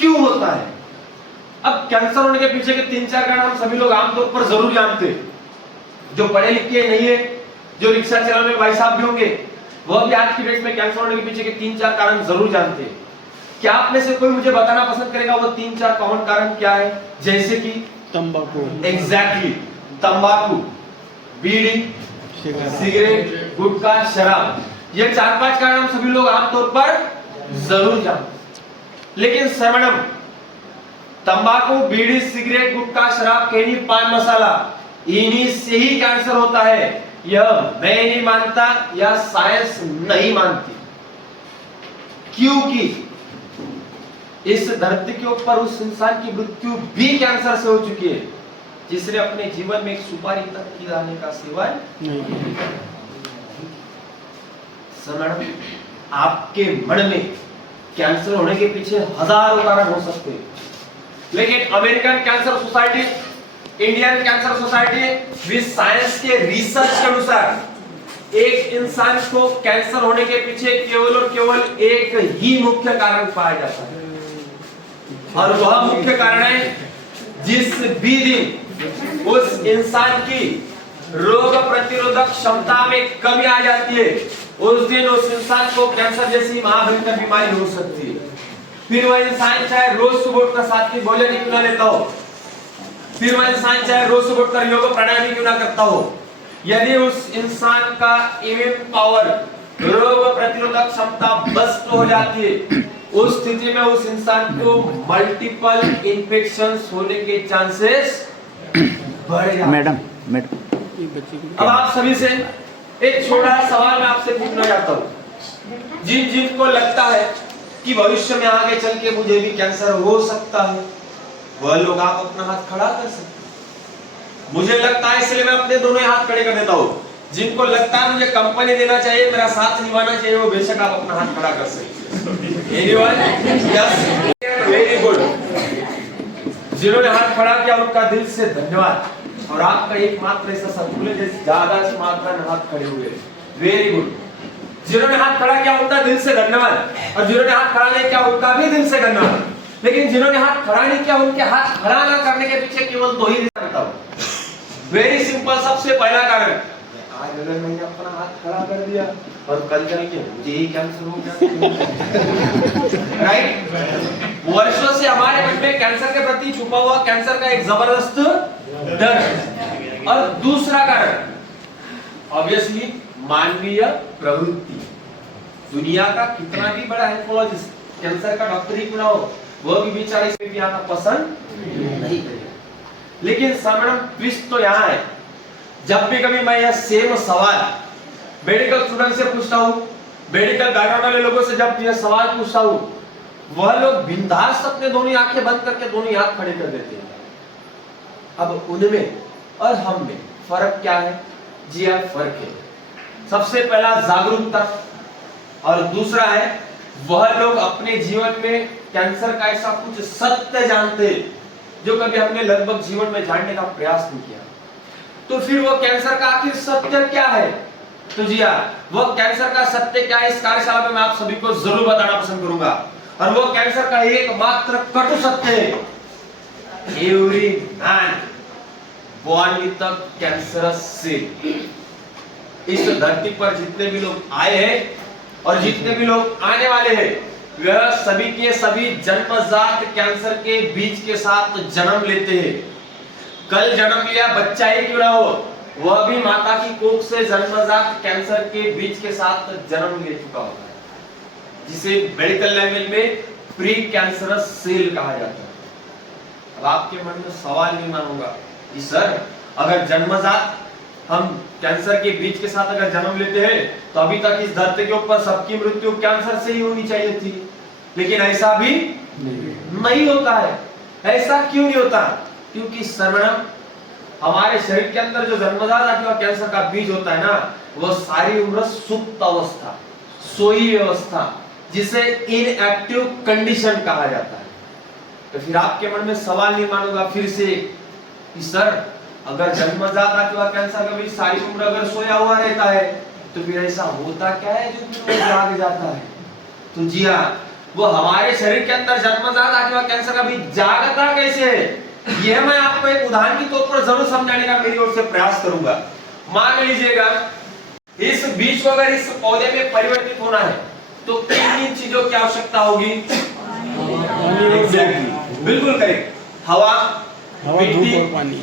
क्यों होता है? अब कैंसर होने के पीछे के 3-4 कारण हम सभी लोग आमतौर पर जरूर जानते हैं। जो पढ़े लिखे नहीं है, जो रिक्शा चलाने वाले भाई साहब भी होंगे, वह भी आज की डेट में कैंसर होने के पीछे के 3-4 कारण जरूर जानते हैं। क्या आप में से कोई मुझे बताना पसंद करेगा वो 3-4 कॉमन कारण क्या है? जैसे कि तंबाकू, एग्जैक्टली, तंबाकू, बीड़ी, सिगरेट, गुटखा, शराब, ये 4-5 कारण हम सभी लोग आमतौर पर जरूर जानते हैं। लेकिन सर मैडम, तंबाकू, बीड़ी, सिगरेट, गुटखा, शराब, खैनी, पान मसाला, इन्हीं से ही कैंसर होता है, यह मैं नहीं मानता या साइंस नहीं मानती। क्योंकि इस धरती के ऊपर उस इंसान की मृत्यु भी कैंसर से हो चुकी है जिसने अपने जीवन में एक सुपारी तक की दाने का सेवन नहीं किया। मैडम, आपके मन में कैंसर होने के पीछे हजारों कारण हो सकते हैं, लेकिन American cancer society, Indian cancer society with science के रिसर्च के अनुसार एक इंसान को कैंसर होने के पीछे केवल और केवल एक ही मुख्य कारण पाया जाता है, और वह मुख्य कारण है जिस भी दिन उस इंसान की रोग प्रतिरोधक क्षमता में कमी आ जाती है, उस दिन उस इंसान को कैंसर जैसी महाभयंकर बीमारी हो सकती है। फिर वह इंसान चाहे रोज सुबह उठकर 7 की भोजन क्यों ना लेता हो, फिर वह इंसान चाहे रोज सुबह उठकर योग प्राणायाम क्यों ना करता हो, यदि उस इंसान का इम्यून पावर, रोग प्रतिरोधक क्षमता बस्ट हो जाती है, उस स्थिति में उस इंसान को मल्टीपल इन्फेक्शंस होने के चांसेस बढ़ जाते हैं। मैडम, अब आप सभी से एक छोटा सा सवाल मैं आपसे पूछना चाहता हूँ। जिनको लगता है कि भविष्य में आगे चल के मुझे भी कैंसर हो सकता है, वह लोग आप अपना हाथ खड़ा कर सकते हैं। मुझे लगता है इसलिए मैं अपने दोनों हाथ खड़े कर देता हूँ। जिनको लगता है मुझे कंपनी देना चाहिए, मेरा साथ निभाना चाहिए, वो बेशक आप अपना हाथ खड़ा कर सकते हैं। एनीवन? Yes, very good. जिन्होंने हाथ खड़ा किया उनका दिल से धन्यवाद, और आपका एकमात्र ऐसा संकुल है जिस ज्यादा से मात्रा में हाथ खड़े हुए। Very good. जिन्होंने हाथ खड़ा किया उनका दिल से धन्यवाद, और जिन्होंने हाथ खड़ा नहीं किया उनका भी दिल से धन्यवाद। लेकिन जिन्होंने हाथ खड़ा नहीं किया उनके हाथ खड़ा न करने के पीछे केवल 2 ही रीजन बताऊं। Very simple. सबसे पहला कारण, आज अगर मैंने अपना हाथ खड़ा कर दिया और कल चल के मुझे ही कैंसर हो गया, राइट? वर्षों से हमारे मन में कैंसर के प्रति छुपा हुआ कैंसर का एक जबरदस्त डर है। और दूसरा कारण ऑब्वियसली मानवीय प्रवृत्ति। दुनिया का कितना भी बड़ा एंथ्रोलॉजिस्ट कैंसर का डॉक्टर ही क्यों ना हो, वह भी बेचारा इसमें भी आना पसंद नहीं करेगा। लेकिन मैडम, ट्विस्ट तो यहाँ है, जब भी कभी मैं यह सेम सवाल मेडिकल स्टूडेंट से पूछता हूँ, मेडिकल बैकग्राउंड वाले लोगों से जब यह सवाल पूछता हूँ, वह लोग बिंदास अपने दोनों आंखें बंद करके दोनों हाथ खड़े कर देते हैं। अब उनमें और हम में फर्क क्या है? जी हाँ, फर्क है। सबसे पहला जागरूकता, और दूसरा है वह लोग अपने जीवन में कैंसर का ऐसा कुछ सत्य जानते जो कभी हमने लगभग जीवन में जानने का प्रयास नहीं किया। तो फिर वो कैंसर का आखिर सत्य क्या है? तो जी हाँ, वो कैंसर का सत्य क्या है, इस कार्यशाला में मैं आप सभी को जरूर बताना पसंद करूंगा। और वो कैंसर का एकमात्र कटु सत्य है, every man born with a cancerous cell। इस धरती पर जितने भी लोग आए हैं और जितने भी लोग आने वाले हैं, वह सभी के सभी जन्मजात कैंसर के बीज के साथ जन्म लेते हैं। कल जन्म लिया बच्चा ही क्यों ना हो, वह भी माता की कोख से जन्मजात कैंसर के बीज के साथ जन्म ले चुका होता है, जिसे मेडिकल लैंग्वेज में प्री कैंसरस सेल कहा जाता है। अब आपके मन में सवाल नहीं मानूंगा कि सर, अगर जन्मजात हम कैंसर के बीज के साथ अगर जन्म लेते हैं तो अभी तक इस धरती के ऊपर सबकी मृत्यु कैंसर से ही होनी चाहिए थी, लेकिन ऐसा भी नहीं होता है। ऐसा क्यों नहीं होता? क्योंकि सर्वनाम हमारे शरीर के अंदर जो जन्मजात आती है कैंसर का बीज होता है ना, वह सारी उम्र सुप्त अवस्था, सोई अवस्था, जिसे इनएक्टिव कंडीशन कहा जाता है। तो फिर आपके मन में सवाल नहीं मानूंगा फिर से कि सर, अगर जन्मजात आती है कैंसर का बीज सारी उम्र अगर सोया हुआ रहता है तो फिर ऐसा होता क्या है जो फिर जाग जाता है? तो जी हाँ, वो हमारे शरीर के अंदर जन्मजात आज हुआ कैंसर का बीज जागता कैसे है, यह मैं आपको एक उदाहरण के तौर पर जरूर समझाने का मेरी ओर से प्रयास करूंगा। मान लीजिएगा इस बीज को अगर इस पौधे में परिवर्तित होना है तो किन चीजों की आवश्यकता होगी? एग्जैक्टली, बिल्कुल करेक्ट। हवा, मिट्टी,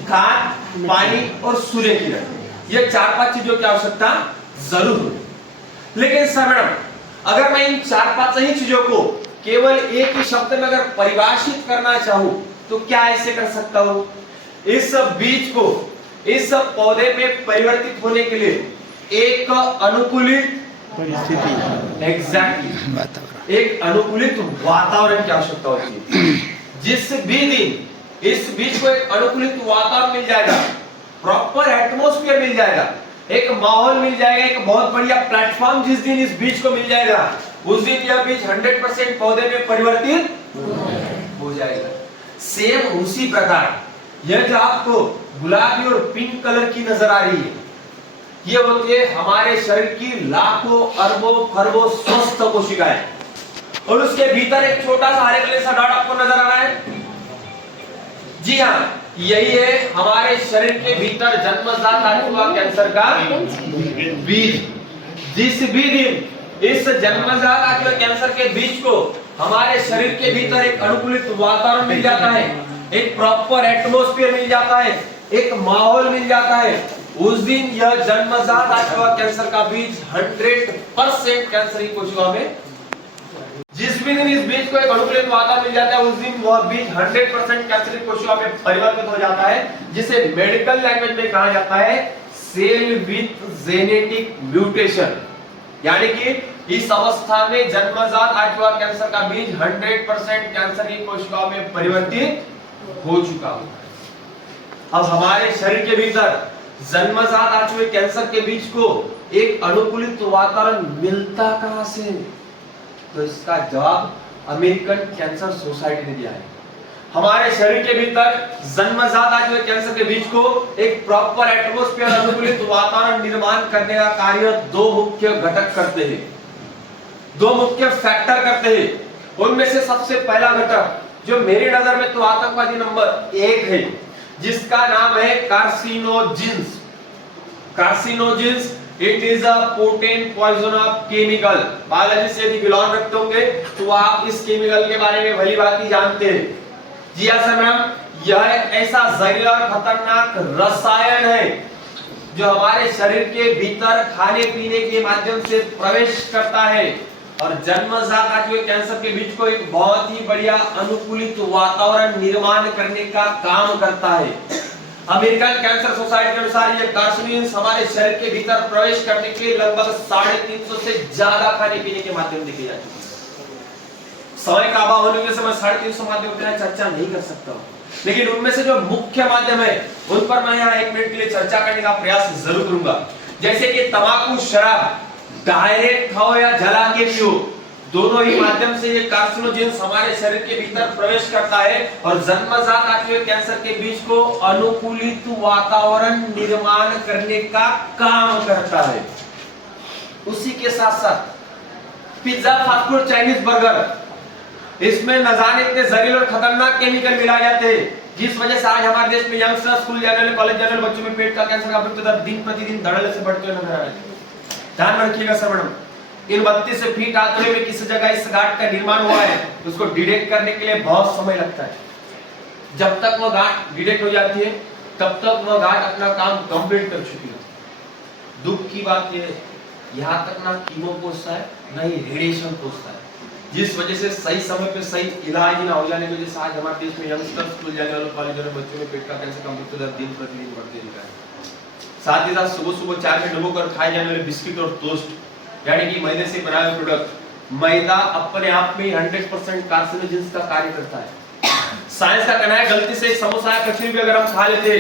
खाद, पानी और सूर्य किरण, ये 4-5 चीजों की आवश्यकता जरूर होगी। लेकिन सर मैडम, अगर मैं इन 4-5 ही चीजों को केवल एक ही शब्द में अगर परिभाषित करना चाहूं तो क्या ऐसे कर सकता हूं? इस बीज को इस पौधे में परिवर्तित होने के लिए एक अनुकूलित परिस्थिति, एग्जैक्टली, एक अनुकूलित वातावरण की आवश्यकता होती है। जिस भी दिन इस बीज को एक अनुकूलित वातावरण मिल जाएगा, प्रॉपर एटमॉस्फेयर मिल जाएगा, एक माहौल मिल जाएगा, एक बहुत बढ़िया प्लेटफॉर्म जिस दिन इस बीज को मिल जाएगा, उस दिन यह बीज 100% पौधे में परिवर्तित हो जाएगा। सेम उसी प्रकार यह जो आपको गुलाबी और पिंक कलर की नजर आ रही है, ये होती है हमारे शरीर की लाखों अरबों खरबों स्वस्थ कोशिकाएं, और उसके भीतर एक छोटा सा हरे कलर सा डॉट आपको नजर आ रहा है। जी हाँ, यही है हमारे शरीर के भीतर जन्मजात आज हुआ कैंसर का बीज। जिस भी दिन इस जन्मजात आज हुआ कैंसर के बीज को हमारे शरीर के भीतर एक अनुकूलित वातावरण मिल जाता है, एक प्रॉपर एटमॉस्फेयर मिल जाता है, एक माहौल मिल जाता है, उस दिन यह जन्मजात आज हुआ कैंसर का बीज 100% कैंसर की कोशिकाओं में, जिस भी दिन इस बीज को एक अनुकूलित वातावरण मिल जाता है, उस दिन वह बीज 100% कैंसर की कोशिकाओं में परिवर्तित हो जाता है, जिसे मेडिकल लैंग्वेज में कहा जाता है सेल विथ जेनेटिक म्यूटेशन। यानी कि इस अवस्था में जन्मजात आज हुआ कैंसर का बीज 100% कैंसर की कोशिकाओं में परिवर्तित हो चुका है। अब हमारे शरीर के भीतर जन्मजात आज हुए कैंसर के बीज को एक अनुकूलित वातावरण मिलता कहां से? तो इसका जवाब अमेरिकन कैंसर सोसाइटी ने दिया है। हमारे शरीर के भीतर जन्मजात आज हुए कैंसर के बीज को एक प्रॉपर एटमॉस्फेयर अनुकूलित वातावरण निर्माण करने का कार्य 2 मुख्य घटक करते हैं, 2 मुख्य फैक्टर करते हैं। उनमें से सबसे पहला घटक जो मेरी नजर में तो आतंकवादी नंबर 1 है, जिसका नाम है carcinogens. Carcinogens, it is a potent poison of chemical. Biology से यदि बिलोंग रखते होंगे तो आप इस केमिकल के बारे में भली भांति जानते हैं। जी हाँ सर मैम, यह एक ऐसा जहरीला और खतरनाक रसायन है जो हमारे शरीर के भीतर खाने पीने के माध्यम से प्रवेश करता है और जन्मजात आज हुए कैंसर के बीज को एक बहुत ही बढ़िया अनुकूलित वातावरण निर्माण करने का काम करता है। अमेरिकन कैंसर सोसाइटी के अनुसार ये कार्सिनोजेंस हमारे शरीर के भीतर प्रवेश करने के लिए लगभग 350 से ज्यादा खाने पीने के माध्यम देखे जा चुके हैं। समय का अभाव होने की वजह से मैं 350 माध्यम पर चर्चा नहीं कर सकता हूं, लेकिन उनमें से जो मुख्य माध्यम है उन पर मैं यहाँ 1 मिनट के लिए चर्चा करने का प्रयास जरूर करूंगा। जैसे कि तंबाकू, शराब डायरेक्ट खाओ या जला के पियो, दोनों ही माध्यम से ये कार्सिनोजेंस हमारे शरीर के भीतर प्रवेश करता है और जन्मजात आज हुए कैंसर के बीज को अनुकूलित वातावरण निर्माण करने का काम करता है। उसी के साथ साथ pizza, fast food, Chinese, burger, इसमें न जाने इतने जहरीले और खतरनाक केमिकल मिलाए जाते हैं, जिस वजह से आज हमारे देश में यंगस्टर, स्कूल जाने वाले, कॉलेज जाने वाले बच्चों में पेट का कैंसर का मृत्यु दर दिन प्रतिदिन धड़ल्ले से बढ़ते हुए नजर आ रहा है। ध्यान में रखिएगा सर मैडम, इन 32 फीट आंतरे में किसी जगह इस गांठ का निर्माण हुआ है, उसको डिटेक्ट करने के लिए बहुत समय लगता है। जब तक वो गांठ डिटेक्ट हो जाती है तब तक वो गांठ अपना काम कंप्लीट कर चुकी है। दुख की बात यह है, यहाँ तक ना कीमो पहुंचता है ना ही रेडिएशन पहुंचता है, जिस वजह से सही समय पे सही इलाज ना हो जाने की वजह से आज हमारे देश में यंगस्टर, स्कूल जाने वाले, कॉलेज जाने वाले बच्चों में पेट का कैंसर का मृत्यु दर दिन प्रतिदिन बढ़ते दिख रहा है। साथ ही साथ सुबह सुबह चाय में डुबोकर खाए जाने वाले बिस्किट और टोस्ट, यानी कि मैदे से बनाए हुए प्रोडक्ट, मैदा अपने आप में 100% कार्सिनोजेंस का कार्य करता है। साइंस का कहना है गलती से समोसा या कचौरी भी अगर हम खा लेते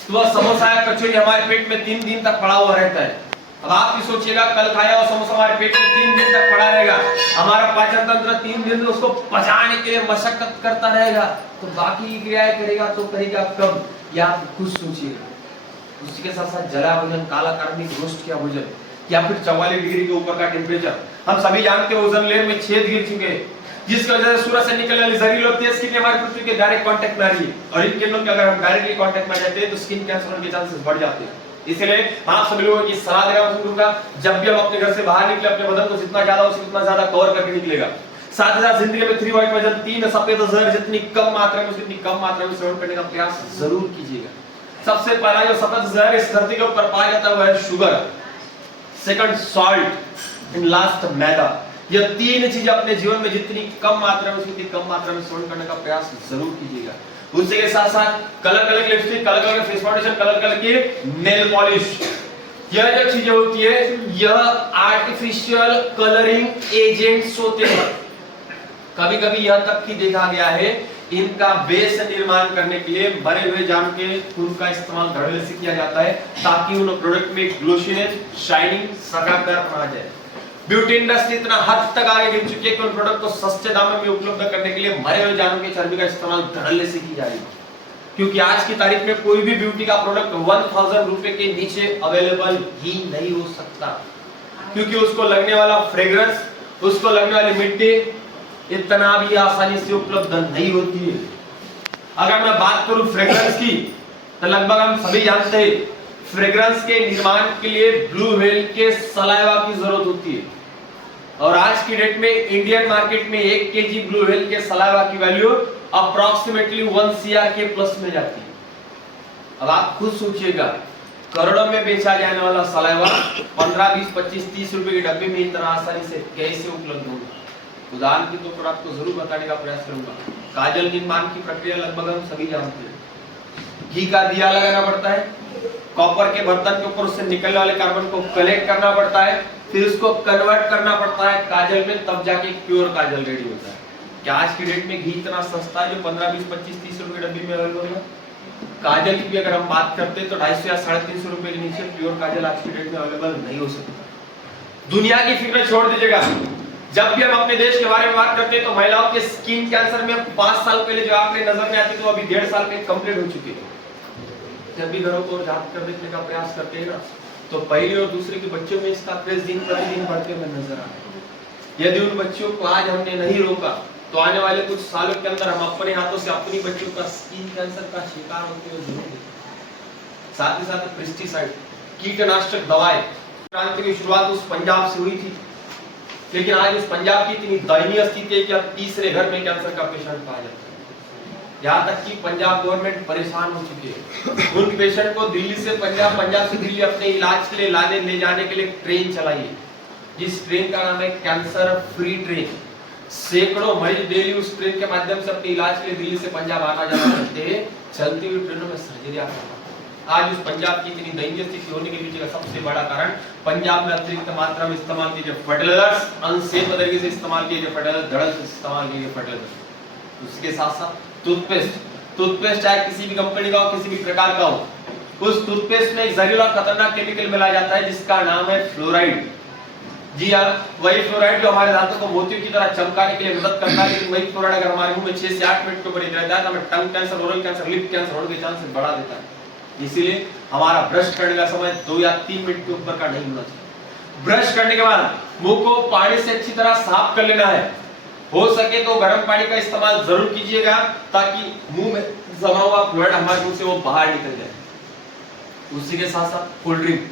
तो वह समोसा या कचौरी हमारे पेट में 3 दिन तक पड़ा हुआ रहता है। अब आप भी सोचिएगा, कल खाया हुआ समोसा हमारे पेट में 3 दिन तक पड़ा रहेगा, हमारा पाचन तंत्र 3 दिन में उसको पचाने के लिए मशक्कत करता रहेगा, तो बाकी की क्रियाएं करेगा तो करेगा कब, या आप खुद सोचिएगा। उसी के साथ साथ जला भोजन, काला कार्बनिक रोस्ट किया भोजन, या फिर 44 डिग्री के ऊपर का टेम्परेचर, हम सभी जानते हैं ओजोन लेयर में छेद गिर चुके हैं, जिसकी वजह से सूरज से निकलने वाली जहरीली तेज किरणें हमारी पृथ्वी के डायरेक्ट कांटेक्ट में आ रही है, और इन किरणों के अगर हम डायरेक्टली कांटेक्ट में आ जाते हैं तो स्किन कैंसर होने के चांसेस बढ़ जाते हैं। इसलिए आप सभी लोगों की सलाह देना पसंद करूंगा, जब भी हम अपने घर से बाहर निकले अपने बदन को जितना ज्यादा हो उतना ज्यादा कवर करके निकलेगा। साथ ही साथ जिंदगी में 3 व्हाइट पॉइजन 3 सफेद जहर जितनी कम मात्रा में उतनी कम मात्रा में सेवन करने का प्रयास जरूर कीजिएगा। सबसे पहला जो सफेद जहर इस धरती के ऊपर पाया जाता है वो है sugar, second salt and last maida. ये 3 चीजें अपने जीवन में जितनी कम मात्रा में उतनी कम मात्रा में सेवन करने का प्रयास जरूर कीजिएगा। उसके साथ साथ कलर कलर की लिपस्टिक, कलर कलर की फेस फाउंडेशन, कलर कलर की नेल पॉलिश, यह जो चीजें होती है यह आर्टिफिशियल कलरिंग एजेंट्स होते हैं। कभी कभी यह तक कि देखा गया है इनका बेस निर्माण करने के लिए मरे हुए जानवर के खून का इस्तेमाल धड़ल्ले से किया जाता है ताकि उन प्रोडक्ट में ग्लोसीनेस, शाइनिंग, चकाकदार आ जाए। ब्यूटी इंडस्ट्री इतना हद तक आगे गिर चुकी है कि उन प्रोडक्ट को सस्ते दामों में उपलब्ध करने के लिए मरे हुए जानवर की चर्बी का इस्तेमाल धड़ल्ले से की जा रही है, क्योंकि आज की तारीख में कोई भी ब्यूटी का प्रोडक्ट 1000 रुपए के नीचे अवेलेबल ही नहीं हो सकता, क्योंकि उसको लगने वाला फ्रेग्रेंस, उसको लगने वाली मिट्टी इतना भी आसानी से उपलब्ध नहीं होती है। अगर मैं बात करूं फ्रेग्रेंस की तो लगभग हम सभी जानते हैं फ्रेग्रेंस के निर्माण के लिए ब्लू व्हेल के सलाइवा की जरूरत होती है, और आज की डेट में इंडियन मार्केट में 1 केजी ब्लू व्हेल के सलाइवा की वैल्यू अप्रॉक्सीमेटली 1 CR के प्लस में जाती है। अब आप खुद सोचिएगा करोड़ों में बेचा जाने वाला सलाइवा 15, 20, 25, 30 रुपए के डब्बे में इतना आसानी से कैसे उपलब्ध होगा। उदाहरण के तौर पर आपको जरूर बताने का प्रयास करूंगा। काजल निर्माण की प्रक्रिया लगभग हम सभी जानते हैं। घी का दिया लगाना पड़ता है, कॉपर के बर्तन के ऊपर उससे निकलने वाले कार्बन को कलेक्ट करना पड़ता है, फिर उसको कन्वर्ट करना पड़ता है काजल में, तब जाके प्योर काजल रेडी होता है। क्या आज की डेट में घी इतना सस्ता है जो 15, 20, 25, 30 रुपए डब्बे में अवेलेबल है? काजल की भी अगर हम बात करते हैं तो 250 या 350 रुपए के नीचे प्योर काजल आज की डेट में अवेलेबल नहीं हो सकता। दुनिया की फिक्र छोड़ दीजिएगा, जब भी हम अपने देश के बारे में बात करते हैं तो महिलाओं के स्किन कैंसर में 5 साल पहले जो आंकड़े नजर में आते थे वो अभी 1.5 साल में कंप्लीट हो चुके हैं। जब भी घरों को जांच कर देखने का प्रयास करते हैं ना तो पहले और दूसरे के बच्चों में इसका क्रेज दिन प्रतिदिन बढ़ते हुए नजर आ रहा है। यदि उन बच्चों को आज हमने नहीं रोका तो आने वाले कुछ सालों के अंदर हम अपने हाथों से अपनी बच्चों का स्किन कैंसर का शिकार होते हुए जरूर देखेंगे। साथ ही साथ पेस्टिसाइड, कीटनाशक दवाएं, क्रांति की शुरुआत उस पंजाब से हुई थी, लेकिन आज उस पंजाब की इतनी दयनीय स्थिति है कि अब तीसरे घर में कैंसर का पेशेंट पाया जाता है। यहाँ तक कि पंजाब गवर्नमेंट परेशान हो चुकी है। उन पेशेंट को दिल्ली से पंजाब, पंजाब से दिल्ली अपने इलाज के लिए लाने ले जाने के लिए ट्रेन चलाई है, जिस ट्रेन का नाम है कैंसर फ्री ट्रेन। सैकड़ों मरीज डेली उस ट्रेन के माध्यम से अपने इलाज के लिए दिल्ली से पंजाब आना जाना करते हैं। चलती हुई ट्रेनों में सर्जरी आज उस पंजाब की इतनी दयनीय स्थिति होने के पीछे का सबसे बड़ा कारण पंजाब में अतिरिक्त मात्रा में इस्तेमाल किए गए फर्टिलाइजर्स, अनसेफ तरीके से इस्तेमाल किए गए फर्टिलाइजर, धड़ल्ले से इस्तेमाल किए गए फर्टिलाइजर। उसके साथ साथ टूथपेस्ट चाहे किसी भी कंपनी का हो, किसी भी प्रकार का हो, उस टूथपेस्ट में एक जहरीला और खतरनाक केमिकल मिलाया जाता है जिसका नाम है फ्लोराइड। जी हाँ, वही फ्लोराइड जो हमारे दांतों को मोतियों की तरह चमकाने के लिए मदद करता है, लेकिन वही फ्लोराइड अगर हमारे मुंह में 6 से 8 मिनट के ऊपर रहता है तो हमें tongue cancer, oral cancer, lip cancer होने के चांसेस बढ़ा देता है। इसीलिए हमारा ब्रश करने का समय 2 या 3 मिनट के ऊपर का नहीं होना चाहिए। ब्रश करने के बाद मुंह को पानी से अच्छी तरह साफ कर लेना है। हो सके तो गर्म पानी का इस्तेमाल जरूर कीजिएगा ताकि मुंह में जमा हुआ फ्लोराइड हमारे मुंह से वो बाहर निकल जाए। उसी के साथ साथ कोल्ड ड्रिंक,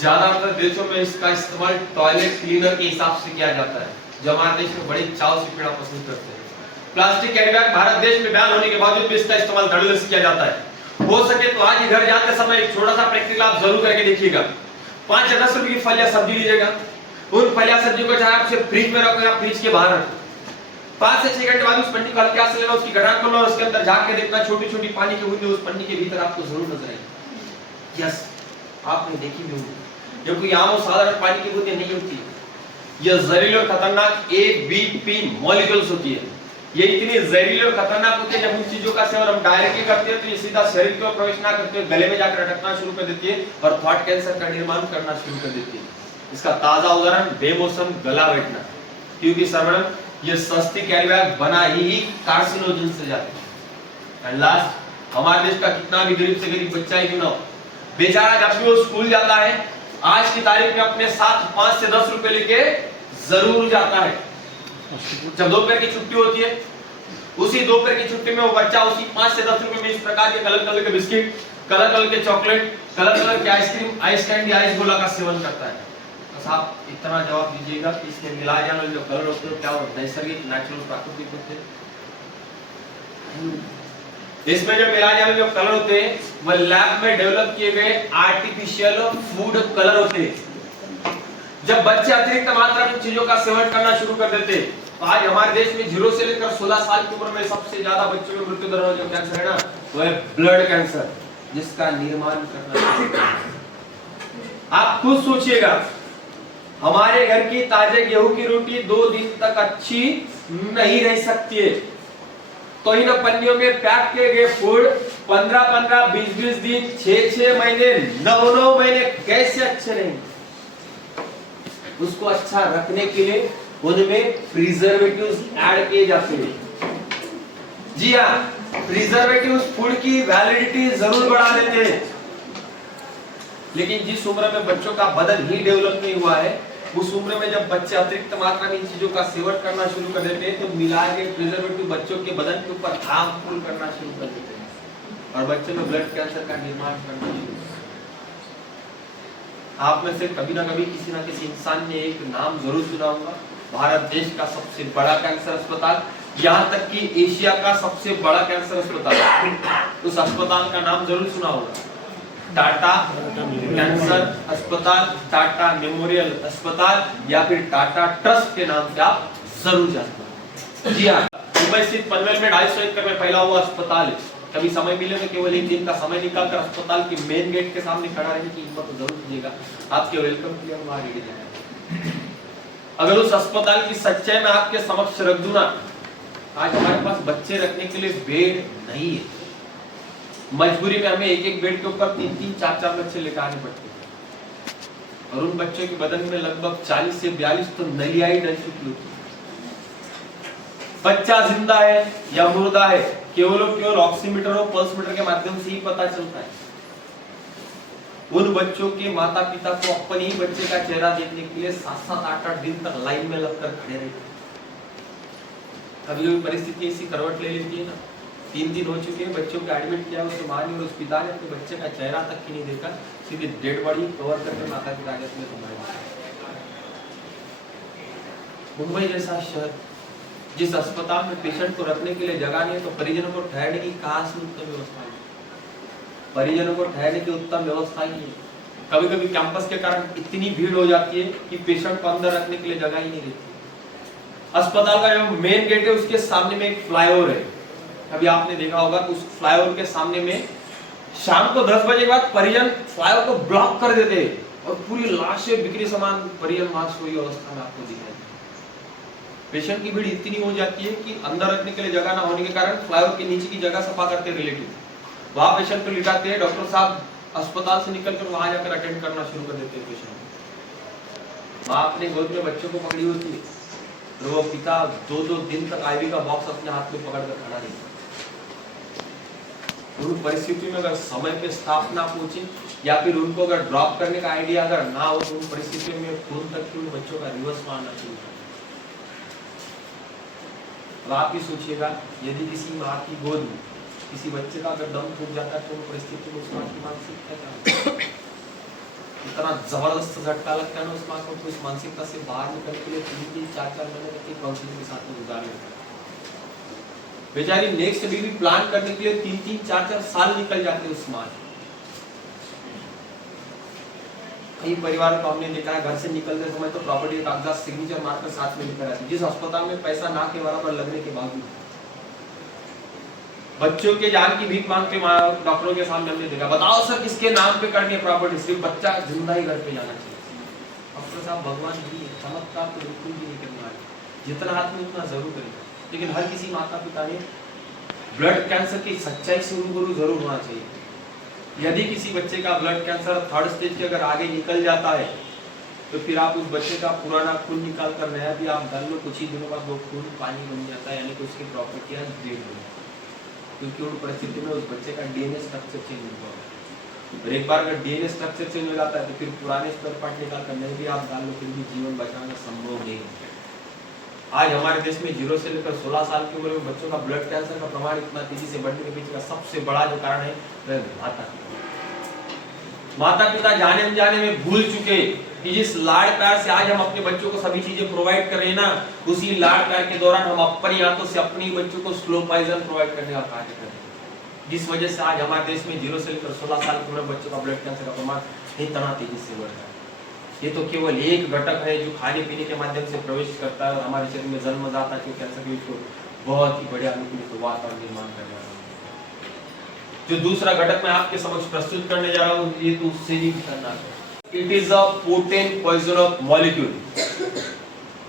ज्यादातर देशों में इसका इस्तेमाल टॉयलेट क्लीनर के हिसाब से किया जाता है, जो हमारे देश में बड़ी चाव से पीना पसंद करते हैं। प्लास्टिक कैरी बैग भारत देश में बैन होने के बावजूद भी इसका इस्तेमाल धड़ल्ले से किया जाता है। हो सके तो आज ही घर जाते समय एक छोटा सा प्रैक्टिकल आप जरूर करके देखिएगा। 5 या 10 रुपए की फल या सब्जी लीजिएगा, उन फल या सब्जी को चाहे आप उसे फ्रिज में रखो या फ्रिज के बाहर रखो। 5 से 6 घंटे बाद उस पन्नी को हल्के हाथ से लेना, उसकी गठान खोलना और उसके अंदर झांक के देखना, छोटी छोटी पानी की बूंदें उस पन्नी के भीतर आपको जरूर नजर आएगी। यस, आपने देखी भी होगी। ये कोई आम और साधारण पानी की बूंदें नहीं होती, यह जहरीली और खतरनाक ABP मॉलिक्यूल्स होती है। ये इतनी जहरीली और खतरनाक होती है जब उन चीजों का सेवन हम डायरेक्टली करते हैं तो ये सीधा शरीर की ओर प्रवेश ना करते हुए गले में जाकर अटकना शुरू कर देती है और थ्रोट कैंसर का निर्माण करना शुरू कर देती है। इसका ताजा उदाहरण बेमौसम गला बैठना, क्योंकि सर्वनाम ये सस्ती कैरी बैग बना ही कार्सिनोजन से जाती है। एंड लास्ट, हमारे देश का कितना भी गरीब से गरीब बच्चा ही क्यों ना हो, बेचारा जब भी वो स्कूल जाता है आज की तारीख में अपने साथ 5 से 10 रुपए लेके जरूर जाता है। जब दोपहर की छुट्टी होती है, उसी दोपहर की छुट्टी में वो बच्चा उसी 5 से 10 रुपए में इस प्रकार के कलर कलर के बिस्किट, कलर कलर के चॉकलेट, कलर कलर के आइसक्रीम, आइस कैंडी, आइस गोला का सेवन करता है। बस आप इतना जवाब दीजिएगा कि इसमें मिलाए जाने वाले जो कलर होते हैं क्या वो नैसर्गिक, नेचुरल, प्राकृतिक होते हैं? इसमें जो मिलाए जाने वाले जो कलर होते हैं वो लैब में डेवलप किए गए आर्टिफिशियल फूड कलर होते हैं। जब बच्चे अतिरिक्त मात्रा में चीजों का सेवन करना शुरू कर देते हैं, तो आज हमारे देश में 0 से लेकर 16 साल की उम्र में सबसे ज्यादा बच्चों में मृत्यु दर जो कैंसर है ना, वो है ब्लड कैंसर, जिसका निर्माण करना। आप खुद सोचिएगा, हमारे घर की ताजे गेहूं की रोटी 2 दिन तक अच्छी नहीं रह सकती है, तो इन पन्नियों में पैक किए गए फूड 15-15, 20-20 दिन, 6-6 महीने, 9-9 महीने कैसे अच्छे रहेंगे? उसको अच्छा रखने के लिए उनमें प्रिजर्वेटिव्स ऐड किए जाते हैं। जी हाँ, प्रिजर्वेटिव्स फूड की वैलिडिटी जरूर बढ़ा देते हैं, लेकिन जिस उम्र में बच्चों का बदन ही डेवलप नहीं हुआ है, उस उम्र में जब बच्चे अतिरिक्त मात्रा में इन चीजों का सेवन करना शुरू कर देते हैं, तो मिलाए गए प्रिजर्वेटिव बच्चों के बदन के ऊपर हार्मफुल करना शुरू कर देते हैं और बच्चे में ब्लड कैंसर का निर्माण करना शुरू। आप में से कभी ना कभी किसी ना किसी इंसान ने एक नाम जरूर सुना होगा, भारत देश का सबसे बड़ा कैंसर अस्पताल, यहाँ तक कि एशिया का सबसे बड़ा कैंसर अस्पताल, उस अस्पताल का नाम जरूर सुना होगा, टाटा कैंसर अस्पताल, टाटा मेमोरियल अस्पताल या फिर टाटा ट्रस्ट के नाम से आप जरूर जानते हैं। जी हाँ, मुंबई स्थित पनवेल में 250 एकड़ में फैला हुआ अस्पताल है। कभी समय मिले तो केवल 1 दिन का समय निकालकर अस्पताल के मेन गेट के सामने खड़ा रहने की हिम्मत जरूर कीजिएगा, आपके वेलकम के लिए हम वहां रेडी हैं। अगर उस अस्पताल की सच्चाई में आपके समक्ष रख दूं ना, आज हमारे पास बच्चे रखने के लिए बेड नहीं है, मजबूरी में हमें एक-एक बेड के ऊपर 3-3, 4-4 बच्चे लेकर आने पड़ते हैं और उन बच्चों के बदन में लगभग 40 से 42 तो नलियां ही डल चुकी होती है। बच्चा जिंदा है या मुर्दा है केवल ऑक्सीमीटर और पल्स मीटर के माध्यम से ही पता चलता है। उन बच्चों के माता पिता को अपने ही बच्चे का चेहरा देखने के लिए 7-7, 8-8 दिन तक लाइन में लगकर खड़े रहते। कभी परिस्थिति ऐसी करवट ले लेती है ना, 3 दिन हो चुके हैं, बच्चों को एडमिट किया, उसके मां ने और उस पिता ने अपने बच्चे का चेहरा तक ही नहीं देखा, सीधे डेड बॉडी कवर करके माता पिता के सामने घुमाया। मुंबई जैसा शहर, जिस अस्पताल में पेशेंट को रखने के लिए जगह नहीं है, तो परिजनों को ठहरने की कहां से उत्तम व्यवस्था है? परिजनों को ठहरने की उत्तम व्यवस्था ही है। कभी कभी कैंपस के कारण इतनी भीड़ हो जाती है कि पेशेंट को अंदर रखने के लिए जगह ही नहीं रहती। अस्पताल का जो मेन गेट है उसके सामने में एक फ्लाईओवर है, अभी आपने देखा होगा कि उस फ्लाईओवर के सामने में शाम को 10 बजे के बाद परिजन फ्लाईओवर को ब्लॉक कर देते हैं और पूरी लाशें बिक्री सामान परिजन वहां सोई अवस्था में आपको दिखाई। पेशेंट की भीड़ इतनी हो जाती है कि अंदर रखने के लिए जगह ना होने के कारण फ्लाईओवर के नीचे की जगह सफा करते हैं रिलेटिव, वहां पेशेंट को लिटाते हैं, डॉक्टर साहब अस्पताल से निकलकर वहां जाकर अटेंड करना शुरू कर देते हैं पेशेंट। मां अपने गोद में बच्चों को पकड़ी होती है, तो वो पिता 2-2 दिन तक आईवी का बॉक्स अपने हाथ में पकड़कर खड़ा रहता है। उन परिस्थितियों में अगर समय पे स्टाफ ना पहुंचे या फिर उनको अगर ड्रॉप करने का आइडिया अगर ना हो, तो उन परिस्थितियों में खून तक के उन बच्चों का रिवर्स मारना शुरू कर। अब आप ही सोचिएगा, यदि किसी माँ की गोद में किसी बच्चे का अगर दम फूट जाता है, तो उन परिस्थितियों में उस माँ की मानसिकता क्या है? इतना जबरदस्त झटका लगता है ना उस माँ को, तो उस मानसिकता से बाहर निकलने के लिए 3-3, 4-4 महीने तक की काउंसलिंग के साथ में गुजारना है। बेचारी नेक्स्ट बेबी प्लान करने के लिए 3-3, 4-4 साल निकल जाते उस माँ। कई परिवारों को हमने देखा है, घर से निकलते समय तो प्रॉपर्टी कागजात सिग्नेचर मारकर साथ में लेकर आते, जिस अस्पताल में पैसा ना के बराबर लगने के बावजूद बच्चों के जान की भीख मांगते डॉक्टरों के सामने हमने देखा। बताओ सर किसके नाम पे करनी है प्रॉपर्टी, सिर्फ बच्चा जिंदा ही घर पे जाना चाहिए। डॉक्टर साहब भगवान नहीं है, चमत्कार तो बिल्कुल भी नहीं करने वाले, जितना हाथ में उतना जरूर करेगा। लेकिन हर किसी माता पिता ने ब्लड कैंसर की सच्चाई से रूबरू जरूर होना चाहिए। यदि किसी बच्चे का ब्लड कैंसर 3rd स्टेज के अगर आगे निकल जाता है, तो फिर आप उस बच्चे का पुराना खून निकाल कर नया भी आप डाल लो, कुछ ही दिनों बाद वो खून पानी बन जाता है, यानी कि उसकी प्रॉपर्टी डेड हो जाती है, क्योंकि उन परिस्थिति में उस बच्चे का डीएनए स्ट्रक्चर चेंज होगा। और एक बार अगर डीएनए स्ट्रक्चर चेंज हो जाता है, तो फिर पुराने स्पेयर पार्ट निकाल कर नए भी आप डाल लो, फिर भी जीवन बचाना संभव नहीं। आज हमारे देश में 0 से लेकर 16 साल की उम्र में बच्चों का ब्लड कैंसर का प्रमाण इतना तेजी से बढ़ने के पीछे का सबसे बड़ा जो कारण है वह माता पिता जाने अनजाने में भूल चुके कि जिस लाड़ प्यार से आज हम अपने बच्चों को सभी चीजें प्रोवाइड कर रहे हैं ना, उसी लाड़ प्यार के दौरान हम अपनी हाथों से अपनी बच्चों को स्लो पॉइजन प्रोवाइड करने का कार्य कर रहे हैं, जिस वजह से आज हमारे देश में 0 से लेकर 16 साल की उम्र में बच्चों का ब्लड कैंसर का प्रमाण इतना तेजी से बढ़ रहा है। ये तो केवल एक घटक है जो खाने पीने के माध्यम से प्रवेश करता है और हमारे शरीर में जन्मजात है कैंसर के बीच को बहुत ही बढ़िया अनुकूलित वातावरण निर्माण करने वाला है। जो दूसरा घटक मैं आपके समक्ष प्रस्तुत करने जा रहा हूँ ये तो उससे भी खतरनाक है। It is a potent poison of molecule.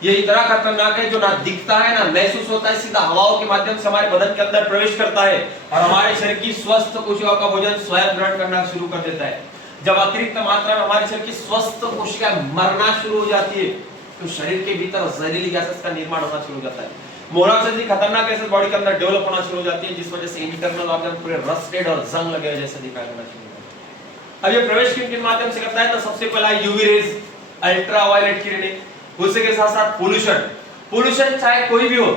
ये इतना खतरनाक है जो ना दिखता है ना महसूस होता है, सीधा हवाओं के माध्यम से हमारे बदन के अंदर प्रवेश करता है और हमारे शरीर की स्वस्थ कोशिकाओं का भोजन स्वयं ग्रहण करना शुरू कर देता है। जब अतिरिक्त मात्रा में हमारे शरीर की स्वस्थ कोशिकाएं मरना शुरू हो जाती है तो शरीर के भीतर जहरीली गैसेस का निर्माण होना शुरू हो जाता है। मोनोऑक्साइड खतरनाक गैसेस बॉडी के अंदर डेवलप होना शुरू हो जाती है, जिस वजह से इंटरनल ऑर्गन पूरे रस्टेड और जंग लगे जैसे दिखाई देना शुरू हो जाता है। अब ये प्रवेश किन माध्यम से करता है तो सबसे पहला यूवी रेज, अल्ट्रावायलेट किरणें, उसके साथ साथ पोल्यूशन चाहे कोई भी हो,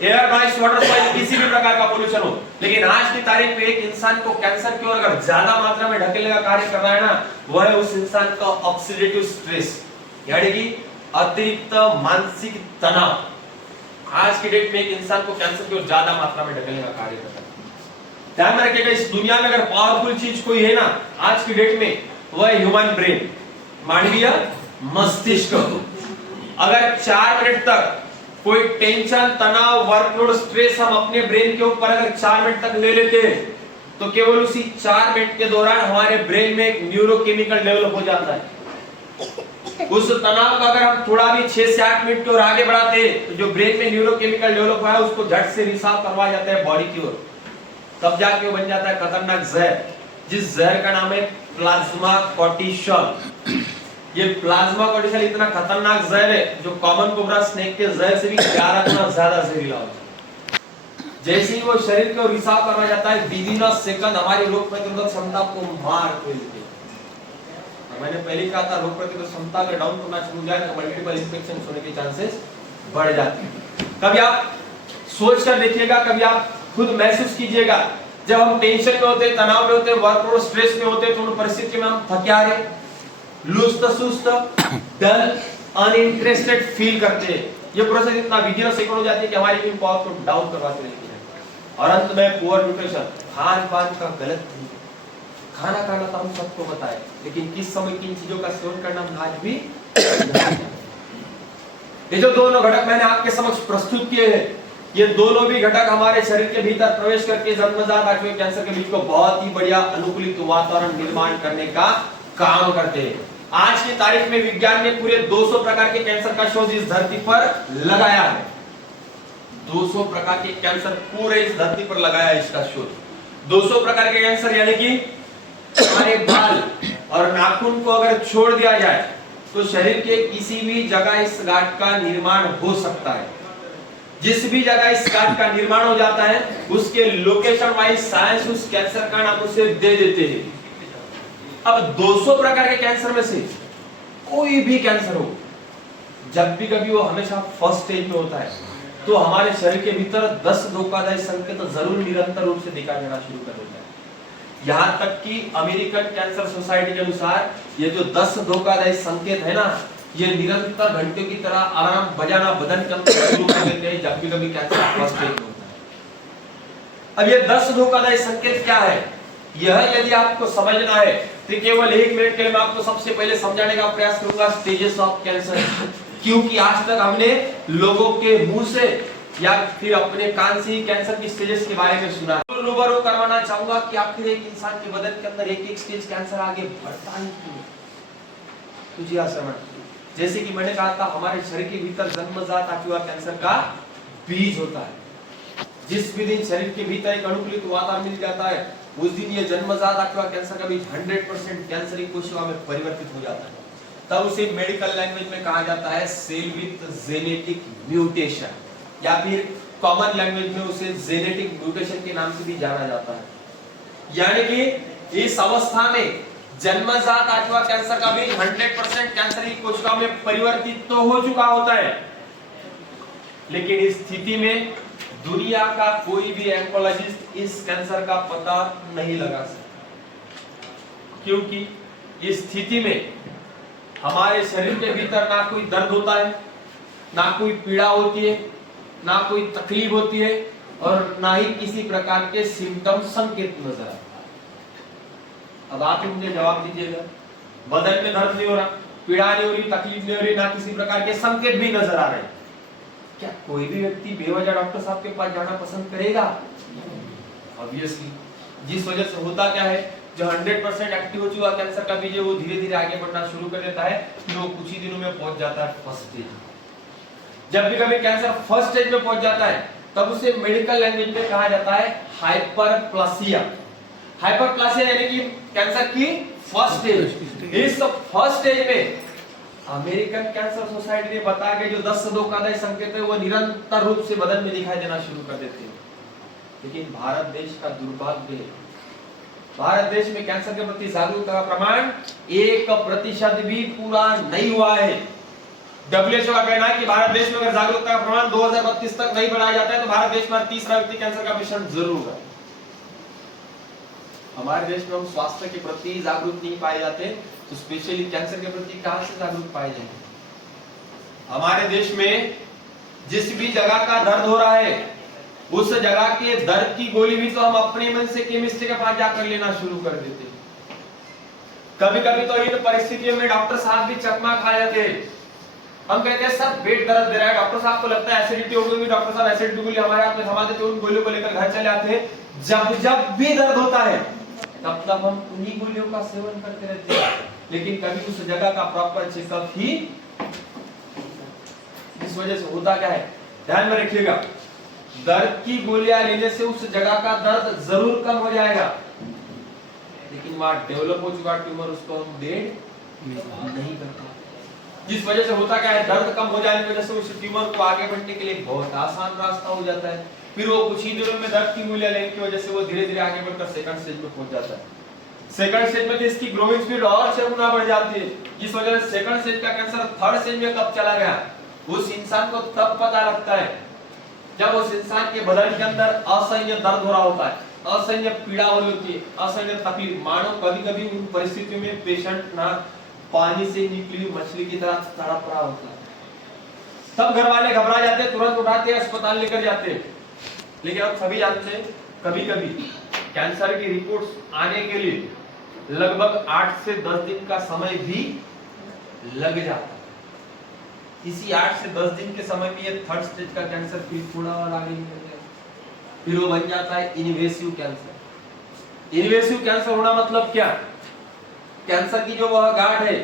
एयर, नॉइस, वाटर, सॉइल, किसी भी प्रकार का पोल्यूशन हो, लेकिन आज की तारीख में एक इंसान को कैंसर की ओर अगर ज्यादा मात्रा में ढकेलने का कार्य कर रहा है ना, वह है उस इंसान का ऑक्सीडेटिव स्ट्रेस, यानी कि अतिरिक्त मानसिक तनाव। आज की डेट में एक इंसान को कैंसर की ओर ज्यादा मात्रा में ढकेलने का कार्य करता है। ध्यान में रखिएगा, इस दुनिया में अगर पावरफुल चीज कोई है ना आज की डेट में, वह ह्यूमन ब्रेन, मानवीय मस्तिष्क। अगर 4 मिनट तक कोई टेंशन, तनाव, वर्कलोड, स्ट्रेस हम अपने ब्रेन के ऊपर अगर 4 मिनट तक ले लेते हैं तो केवल उसी 4 मिनट के दौरान हमारे ब्रेन में एक न्यूरोकेमिकल डेवलप हो जाता है। उस तनाव का अगर हम थोड़ा भी 6 से 8 मिनट की ओर आगे बढ़ाते हैं तो जो ब्रेन में न्यूरोकेमिकल डेवलप हुआ है उसको झट से रिसाव करवाया जाता है बॉडी की ओर, तब जाके वो बन जाता है खतरनाक जहर, जिस जहर का नाम है प्लाज्मा कॉर्टिसोल। ये प्लाज्मा कॉर्टिसोल इतना खतरनाक जहर है जो कॉमन कोबरा स्नेक के जहर से भी 11 गुना ज्यादा जहरीला होता है। जैसे ही वो शरीर को रिसाव करवाया जाता है, विदिन अ सेकंड हमारी रोग प्रतिरोधक क्षमता को मार देती है। मैंने पहले कहा था रोग प्रतिरोधक क्षमता अगर डाउन करना शुरू हो जाए तो मल्टीपल इन्फेक्शन होने के चांसेस बढ़ जाते हैं। कभी आप सोच कर देखिएगा, कभी आप खुद महसूस कीजिएगा, जब हम टेंशन में होते, तनाव में होते, वर्कलोड, स्ट्रेस में होते तो उन परिस्थिति में हम थकियारे, सुस्त, डल, अनइंटरेस्टेड फील करते हैं। ये प्रोसेस इतना विधिवत सेकंड हो जाती है कि हमारी इम्यून पावर को डाउन करवाती रहती है। और अंत में पुअर न्यूट्रिशन, खान पान का गलत खाना खाना तो हम सबको बताए, लेकिन किस समय किन चीजों का सेवन करना हम आज भी ये जो दोनों घटक मैंने आपके समक्ष प्रस्तुत किए हैं, ये दोनों भी घटक हमारे शरीर के भीतर प्रवेश करके जन्मजात आंतरिक कैंसर के बीच को बहुत ही बढ़िया अनुकूलित वातावरण निर्माण करने का काम करते हैं। आज की तारीख में विज्ञान ने पूरे 200 प्रकार के कैंसर का शोध इस धरती पर लगाया है। 200 प्रकार के कैंसर पूरे इस धरती पर लगाया है इसका शोध। 200 प्रकार के कैंसर यानी कि हमारे बाल और नाखून को अगर छोड़ दिया जाए तो शरीर के किसी भी जगह इस गांठ का निर्माण हो सकता है। जिस भी जगह इस गांठ का निर्माण हो जाता है उसके लोकेशन वाइज साइंस उस कैंसर का नाम उसे दे देते हैं। अब 200 प्रकार के कैंसर में से कोई भी कैंसर हो, जब भी कभी वो हमेशा फर्स्ट स्टेज में होता है तो हमारे शरीर के भीतर 10 धोखादायक संकेत जरूर निरंतर रूप से दिखाई देना शुरू कर देता है। यहाँ तक कि अमेरिकन कैंसर सोसाइटी के अनुसार ये जो 10 धोखादायक संकेत है ना, ये निरंतर घंटे की तरह अलार्म बजाना बदन के अंदर शुरू कर देते हैं जब भी कभी कैंसर फर्स्ट स्टेज में होता है। अब ये 10 धोखादायक संकेत क्या है, यह यदि आपको समझना है तो केवल 1 मिनट के लिए मैं आपको सबसे पहले समझाने का प्रयास करूंगा स्टेजेस ऑफ कैंसर। क्योंकि आज तक हमने लोगों के मुंह से या फिर अपने कान से ही कैंसर की स्टेजेस के बारे में सुना है। रूबरू करवाना चाहूंगा कि आखिर एक इंसान के बदन के अंदर एक स्टेज कैंसर आगे बढ़ता है क्यों? तुझे आसमान जैसे कि मैंने कहा था, हमारे शरीर के भीतर जन्मजात आंतरिक कैंसर का बीज होता है। जिस भी दिन शरीर के भीतर एक अनुकूलित वातावरण मिल जाता है उस दिन ये जन्मजात आंतरिक कैंसर का बीज 100% कैंसर की कोशिकाओं में परिवर्तित हो जाता है। तब उसे मेडिकल लैंग्वेज में कहा जाता है सेल विथ जेनेटिक म्यूटेशन, या फिर कॉमन लैंग्वेज में उसे जेनेटिक म्यूटेशन के नाम से भी जाना जाता है। यानी कि इस अवस्था में जन्मजात आंतरिक कैंसर का बीज 100% कैंसर की कोशिकाओं में परिवर्तित तो हो चुका होता है, लेकिन इस स्थिति में दुनिया का कोई भी ऑन्कोलॉजिस्ट इस कैंसर का पता नहीं लगा सकता, क्योंकि इस स्थिति में हमारे शरीर के भीतर ना कोई दर्द होता है, ना कोई पीड़ा होती है, ना कोई तकलीफ होती है, और ना ही किसी प्रकार के सिम्टम संकेत नजर आते। अब आप ही मुझे जवाब दीजिएगा, बदन में दर्द नहीं हो रहा, पीड़ा नहीं हो रही, तकलीफ नहीं हो रही, ना किसी प्रकार के संकेत भी नजर आ रहे, क्या कोई भी व्यक्ति बेवजह डॉक्टर साहब के पास जाना पसंद करेगा? ऑब्वियसली। जिस वजह से होता क्या है, जो 100% एक्टिव हो चुका कैंसर का बीज है वो धीरे धीरे आगे बढ़ना शुरू कर देता है, फिर वो कुछ ही दिनों में पहुंच जाता है फर्स्ट स्टेज। जब भी कभी कैंसर फर्स्ट स्टेज में पहुंच जाता है तब उसे मेडिकल लैंग्वेज में कहा जाता है हाइपरप्लासिया। हाइपरप्लासिया यानी कि कैंसर की फर्स्ट स्टेज। इस फर्स्ट स्टेज में अमेरिकन कैंसर सोसाइटी ने बताया कि जो 10 से 2 का संकेत है वो निरंतर रूप से बदन में दिखाई देना शुरू कर देते हैं। लेकिन भारत देश का दुर्भाग्य है, भारत देश में कैंसर के प्रति जागरूकता का प्रमाण 1% भी पूरा नहीं हुआ है। WHO का कहना है कि भारत देश में अगर जागरूकता का प्रमाण 2032 तक नहीं बढ़ाया जाता है तो भारत देश में तीसरा व्यक्ति कैंसर का पेशेंट जरूर होगा। हमारे देश में हम स्वास्थ्य के प्रति जागरूक नहीं पाए जाते, तो स्पेशली कैंसर के प्रति कहां से जागरूक पाए जाएंगे? हमारे देश में जिस भी जगह का दर्द हो रहा है उस जगह के दर्द की गोली भी तो हम अपने मन से केमिस्ट के पास जाकर लेना शुरू कर देते हैं। कभी कभी तो इन परिस्थितियों में डॉक्टर साहब भी चकमा खा जाते हैं। हम कहते हैं सर पेट दर्द दे रहा है, डॉक्टर साहब को लगता है एसिडिटी हो गई, डॉक्टर साहब एसिडिटी गोली हमारे हाथ में थमा देते हैं, उन गोलियों को लेकर घर चले आते हैं। जब भी दर्द होता है तब तब हम उन्हीं गोलियों का सेवन करते रहते हैं, लेकिन कभी उस जगह का प्रॉपर चेकअप ही, इस वजह से होता क्या है, ध्यान में रखिएगा, दर्द की गोलियां लेने से उस जगह का दर्द जरूर कम हो जाएगा, लेकिन वहां डेवलप हो चुका ट्यूमर उसको हम डेड नहीं करता। जिस वजह से होता क्या है, दर्द कम हो जाने की वजह से उस ट्यूमर को आगे बढ़ने के लिए बहुत आसान रास्ता हो जाता है। फिर वो कुछ ही दिनों में दर्द की गोलियां लेने की वजह से वो धीरे धीरे आगे बढ़कर सेकंड स्टेज में पहुंच जाता है। सेकंड स्टेज में इसकी ग्रोइंग स्पीड और 6 गुना बढ़ जाती है। जिस वजह से सेकंड स्टेज का कैंसर थर्ड स्टेज में कब चला गया उस इंसान को तब पता लगता है जब उस इंसान के बदन के अंदर असहनीय दर्द हो रहा होता है, असहनीय पीड़ा हो रही होती है, असहनीय तकलीफ। मानो कभी कभी उन परिस्थितियों में पेशेंट ना पानी से निकली मछली की तरह तड़प रहा होता है। तब घर वाले घबरा जाते हैं, तुरंत उठाते हैं, अस्पताल लेकर जाते हैं। लेकिन आप सभी जानते हैं कभी कभी कैंसर की रिपोर्ट्स आने के लिए लगभग 8 से 10 दिन का समय भी लग जाता है। इसी 8 से 10 दिन के समय में ये थर्ड स्टेज का कैंसर फिर थोड़ा और आगे निकल जाता है, फिर वो बन जाता है इन्वेसिव कैंसर। इन्वेसिव कैंसर होना मतलब क्या? कैंसर की जो वह गांठ है,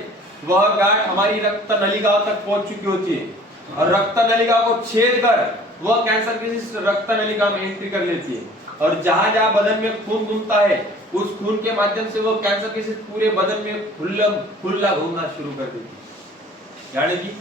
वह गांठ हमारी रक्त नलिकाओं तक पहुंच चुकी होती है और रक्त नलिका को छेद कर वह कैंसर की रक्त नलिका में एंट्री कर लेती है, और जहां जहां बदन में खून घूमता है उस खून के माध्यम से वो कैंसर के पूरे बदन में खुला घूमना शुरू कर देती है। यानी कि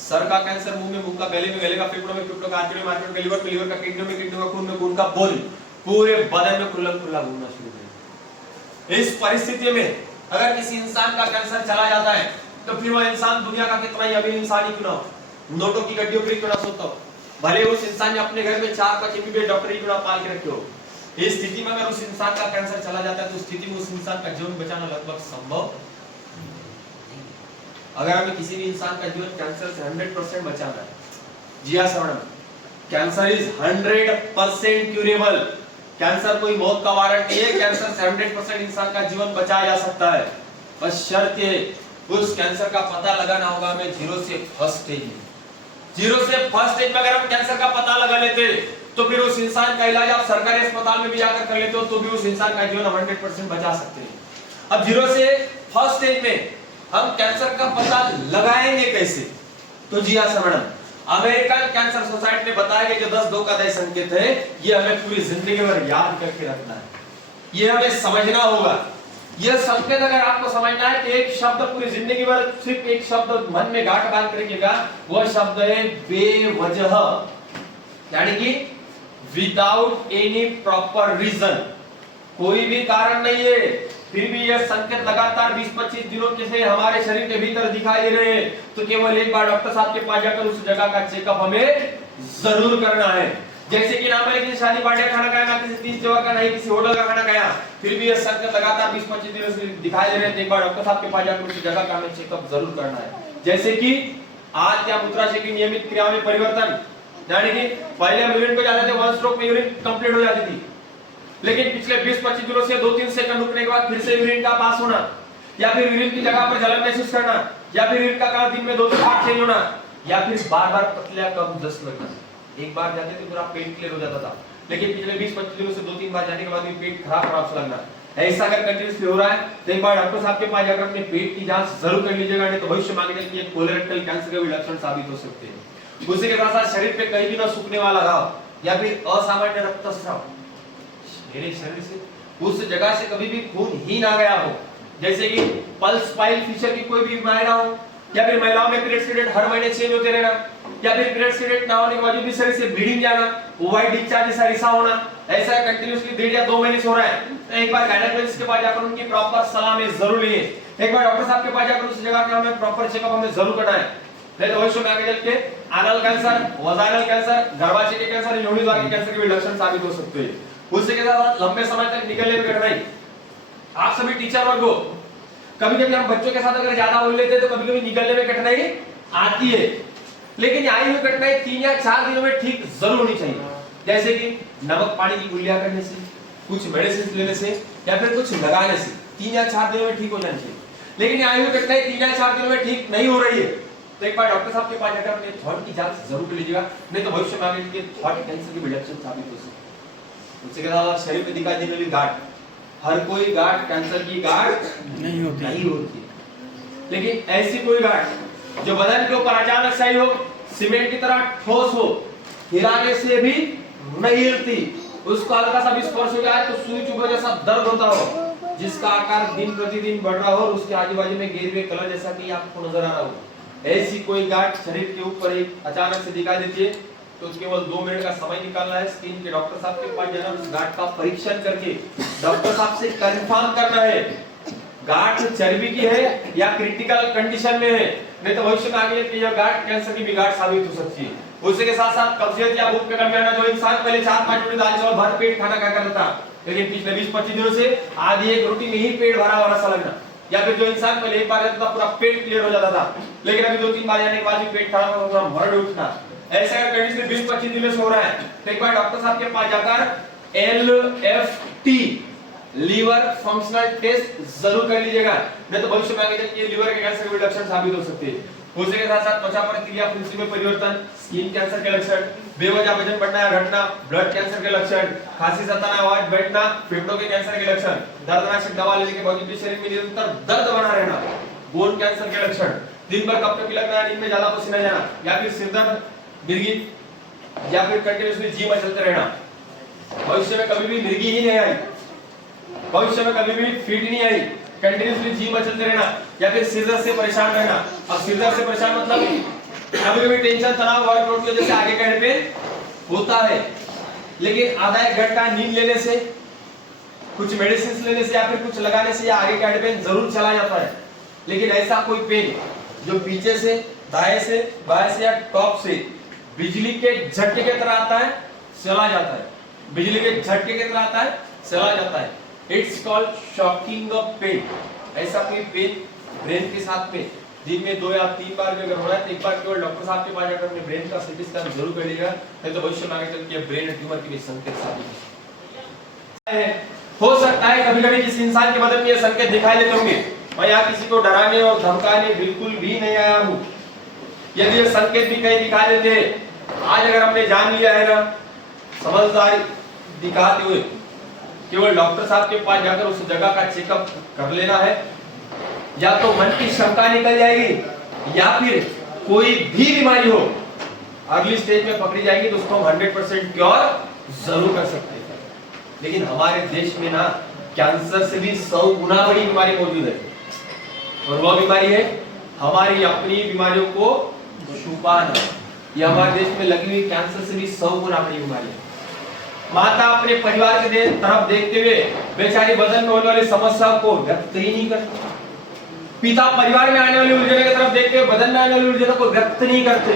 सर का कैंसर मुंह में, मुंह का गले में, गले का फेफड़ों में, फेफड़ों का आंतड़ियों में, आंतड़ियों का लीवर में, लीवर का किडनी में, किडनी का खून में, खून का बोल पूरे बदन में खुला घूमना शुरू कर। इस परिस्थिति में अगर किसी इंसान का कैंसर चला जाता है तो फिर वह इंसान दुनिया का कितना ही अमीर इंसान ही क्यों ना हो, नोटों की गड्डियों पर क्यों ना सोता हो, भले उस इंसान ने अपने घर में 4-5 एमबीबीएस डॉक्टर ही क्यों ना पाल के रखे हो, इस स्थिति में अगर उस इंसान का कैंसर चला जाता है तो स्थिति में उस इंसान का जीवन बचाना लगभग संभव। अगर हमें किसी भी इंसान का जीवन कैंसर से 100% बचाना है, जी हाँ श्रवण, कैंसर इज 100% क्यूरेबल। कैंसर कोई मौत का वारंट नहीं है, कैंसर से 100% इंसान का जीवन बचाया जा सकता है। बस शर्त है उस कैंसर का पता लगाना होगा हमें 0 से फर्स्ट स्टेज में। 0 से फर्स्ट स्टेज में अगर हम कैंसर का पता लगा लेते तो फिर उस इंसान का इलाज आप सरकारी अस्पताल में भी जाकर कर लेते हो तो भी उस इंसान का जीवन 100% बचा सकते हैं। अब 0 से फर्स्ट स्टेज में हम कैंसर का पता लगाएंगे कैसे? तो जी हाँ श्रवण, अमेरिकन कैंसर सोसाइटी ने बताया कि जो 10 का संकेत है ये हमें पूरी जिंदगी भर याद करके रखना है, ये हमें समझना होगा। यह संकेत अगर आपको समझना है तो एक शब्द पूरी जिंदगी भर, सिर्फ एक शब्द मन में गांठ बांध कर रखिएगा, वह शब्द है बेवजह, यानी कि विदाउट एनी प्रॉपर रीजन। कोई भी कारण नहीं है, फिर भी यह संकेत लगातार 20-25 दिनों के से हमारे शरीर के भीतर दिखाई दे रहे हैं, तो केवल एक बार डॉक्टर साहब के पास जाकर उस जगह का चेकअप हमें जरूर करना है। जैसे कि ना मैंने किसी शादी पार्टी का खाना खाया, ना किसी तीज त्योहार का, नहीं किसी होटल का खाना खाया, फिर भी यह संकेत लगातार 20-25 दिनों से दिखाई दे रहे हैं, तो एक बार डॉक्टर साहब के पास जाकर उस जगह का हमें चेकअप जरूर करना है। जैसे कि आज या मूत्राशय की नियमित क्रिया में परिवर्तन, यानी कि पहले हम यूरिन पे जाते थे, वन स्ट्रोक में यूरिन कंप्लीट हो जाती थी, लेकिन पिछले 20-25 दिनों से 2-3 सेकंड रुकने के बाद फिर से यूरिन का पास होना, या फिर यूरिन की जगह पर जलन महसूस करना, या फिर यूरिन का कलर दिन में 2-3 बार चेंज होना, या फिर बार-बार पतला कम दस्त लगना। एक बार जाते थे पूरा पेट क्लियर हो जाता था, लेकिन पिछले 20-25 दिनों से 2-3 बार जाने के बाद भी पेट खराब सा लगना। ऐसा अगर कंटिन्यूअसली हो रहा है तो एक बार डॉक्टर साहब के पास जाकर अपने पेट की जांच जरूर कर लीजिएगा, नहीं तो भविष्य में आगे चल के कोलोरेक्टल कैंसर के भी लक्षण साबित हो सकते हैं। उसी के साथ शरीर पे कहीं भी ना सूखने वाला घाव या फिर असामान्य रक्तस्राव, मेरे शरीर से उस जगह से कभी भी खून ही ना गया हो, जैसे कि पल्स पाइल फीचर की कोई भी बीमारी ना हो, या फिर महिलाओं में पीरियड्स के डेट हर महीने चेंज होते रहना, या फिर पीरियड्स के डेट ना होने के बावजूद भी शरीर से ब्लीडिंग जाना, व्हाइट डिस्चार्ज जैसा रिसा होना, ऐसा कंटिन्यूअसली 1.5 या 2 महीने से हो रहा है, तो एक बार गायनेकोलॉजिस्ट के पास जाकर उनकी प्रॉपर सलाह में जरूर लिए। एक बार डॉक्टर साहब के पास जाकर उस जगह का हमें प्रॉपर चेकअप हमें जरूर करना है, नहीं तो भविष्य में आगे चल के एनल कैंसर, वजाइनल कैंसर, गर्भाशय के कैंसर, योनि द्वार के कैंसर के भी लक्षण साबित हो सकते हैं। उसके साथ लंबे समय तक निकलने में कठिनाई। आप सभी टीचर वर्ग हो, कभी-कभी हम बच्चों के साथ अगर ज्यादा बोल लेते हैं तो कभी-कभी निकलने में कठिनाई आती है, लेकिन आई हुई कठिनाई 3 या 4 दिनों में ठीक जरूर होनी चाहिए। जैसे कि नमक पानी की गुलिया करने से, कुछ मेडिसिन लेने से, या फिर कुछ लगाने से 3 या 4 दिनों में ठीक हो जानी चाहिए। लेकिन आई हुई कठिनाई 3 या 4 दिनों में ठीक नहीं हो रही है, तो एक बार डॉक्टर साहब के पास जाकर अपने थॉट की जांच जरूर कर लीजिएगा, नहीं तो भविष्य में आगे के थॉट कैंसर के भी लक्षण साबित हो सकते हैं। उसके अलावा शरीर पे दिखाई देने वाली गांठ, हर कोई गांठ कैंसर की गांठ नहीं होती, लेकिन ऐसी कोई गांठ जो बदन के ऊपर अचानक से आई हो, सीमेंट की तरह ठोस हो, हिलाने से भी नहीं हिलती, उसको हल्का सा भी स्पर्श हो जाए तो सुई चुभे जैसा दर्द होता हो, जिसका आकार दिन प्रतिदिन बढ़ रहा हो और उसके आजू बाजू में गिरे हुए कलर जैसा कि आपको नजर आ रहा हो, ऐसी कोई गांठ शरीर के ऊपर एक अचानक से दिखाई देती है, तो केवल 2 मिनट का समय निकालना है, स्किन के डॉक्टर साहब के पास जाना, उस गांठ का परीक्षण करके डॉक्टर साहब से कंफर्म करना है गांठ चर्बी की है या क्रिटिकल कंडीशन में है, नहीं तो भविष्य में आगे यह गांठ कैंसर की भी गांठ साबित हो सकती है। उसी के साथ साथ कब्जियत या भूख का कमी आना, जो इंसान पहले 4-5 रोटी दाल चावल भर पेट खाना खाया करता था, लेकिन पिछले 20-25 दिनों से आधी एक रोटी में ही पेट भरा हुआ सा लगना, या फिर जो इंसान पहले एक बार जाता था पूरा पेट क्लियर हो जाता था, लेकिन अभी 2-3 बार जाने के बाद भी पेट खराब होना, मर उठना, ऐसा अगर कंडीशन 20-25 दिनों से हो रहा है, तो एक बार डॉक्टर साहब के पास जाकर LFT लीवर फंक्शनल टेस्ट जरूर कर लीजिएगा, नहीं तो भविष्य में आगे चल के लीवर के कैंसर के लक्षण साबित हो सकते हैं। उसी के साथ साथ त्वचा प्रतिक्रिया फुंसी में परिवर्तन, स्किन कैंसर के लक्षण, बेवजह वजन बढ़ना या घटना, ब्लड कैंसर के लक्षण, खांसी सताना, आवाज बैठना, फेफड़ों के कैंसर के लक्षण, दर्दनाशक दवा लेने के बावजूद भी शरीर में निरंतर दर्द बना रहना, बोन कैंसर के लक्षण, दिन भर कपकपी लगना, नींद में ज्यादा पसीना जाना, या फिर सिर दर्द, मिर्गी, या फिर कंटिन्यूअसली जी मचलते रहना, भविष्य में कभी भी मिर्गी ही नहीं आई, भविष्य में कभी भी फिट नहीं आई, कंटिन्यूअसली जी मचलते रहना, या फिर सिर दर्द से परेशान रहना। अब सिर दर्द से परेशान मतलब कभी-कभी टेंशन, तनाव, वर्कलोड की वजह से आगे कहने पे होता है, लेकिन आधा 1 घंटा नींद लेने से, कुछ मेडिसिन लेने से या फिर कुछ लगाने से या आगे कहने पे जरूर चला जाता है। लेकिन ऐसा कोई पेन जो पीछे से, दाएं से, बाएं से या टॉप से बिजली के झटके की तरह आता है, चला जाता है, बिजली के झटके की तरह आता है, चला जाता है, it's called shocking of pain. ऐसा कोई पेन ब्रेन के साथ में दिन में 2 या 3 बार भी अगर हो रहा है, तो एक बार केवल डॉक्टर साहब के पास जाकर अपने ब्रेन का सीटी स्कैन जरूर कर लीजिएगा, नहीं तो भविष्य में आगे चल के ब्रेन ट्यूमर की भी संकेत साबित हो सकता है। कभी-कभी किसी इंसान के बदन में ये संकेत दिखाई देते होंगे, मैं यहाँ किसी को डराने और धमकाने बिल्कुल भी नहीं आया हूँ, यदि ये संकेत भी कहीं दिखाई देते हैं, आज अगर हमने जान लिया है ना, समझदारी दिखाते हुए केवल डॉक्टर साहब के पास जाकर उस जगह का चेकअप कर लेना है, या तो मन की शंका निकल जाएगी या फिर कोई भी बीमारी हो अगली स्टेज में पकड़ी जाएगी तो उसको हम 100% क्योर जरूर कर सकते हैं। लेकिन हमारे देश में ना कैंसर से भी 100 गुना बड़ी बीमारी मौजूद है, और वह बीमारी है हमारी अपनी बीमारियों को छुपाना। यह हमारे देश में लगी हुई कैंसर से भी 100 गुना बड़ी बीमारी है। माता अपने परिवार के तरफ देखते हुए बेचारी बदन में होने वाली समस्या को व्यक्त ही नहीं करती। पिता परिवार में आने वाली उलझन की तरफ देखते हुए बदन में आने वाली उलझन को व्यक्त नहीं करते।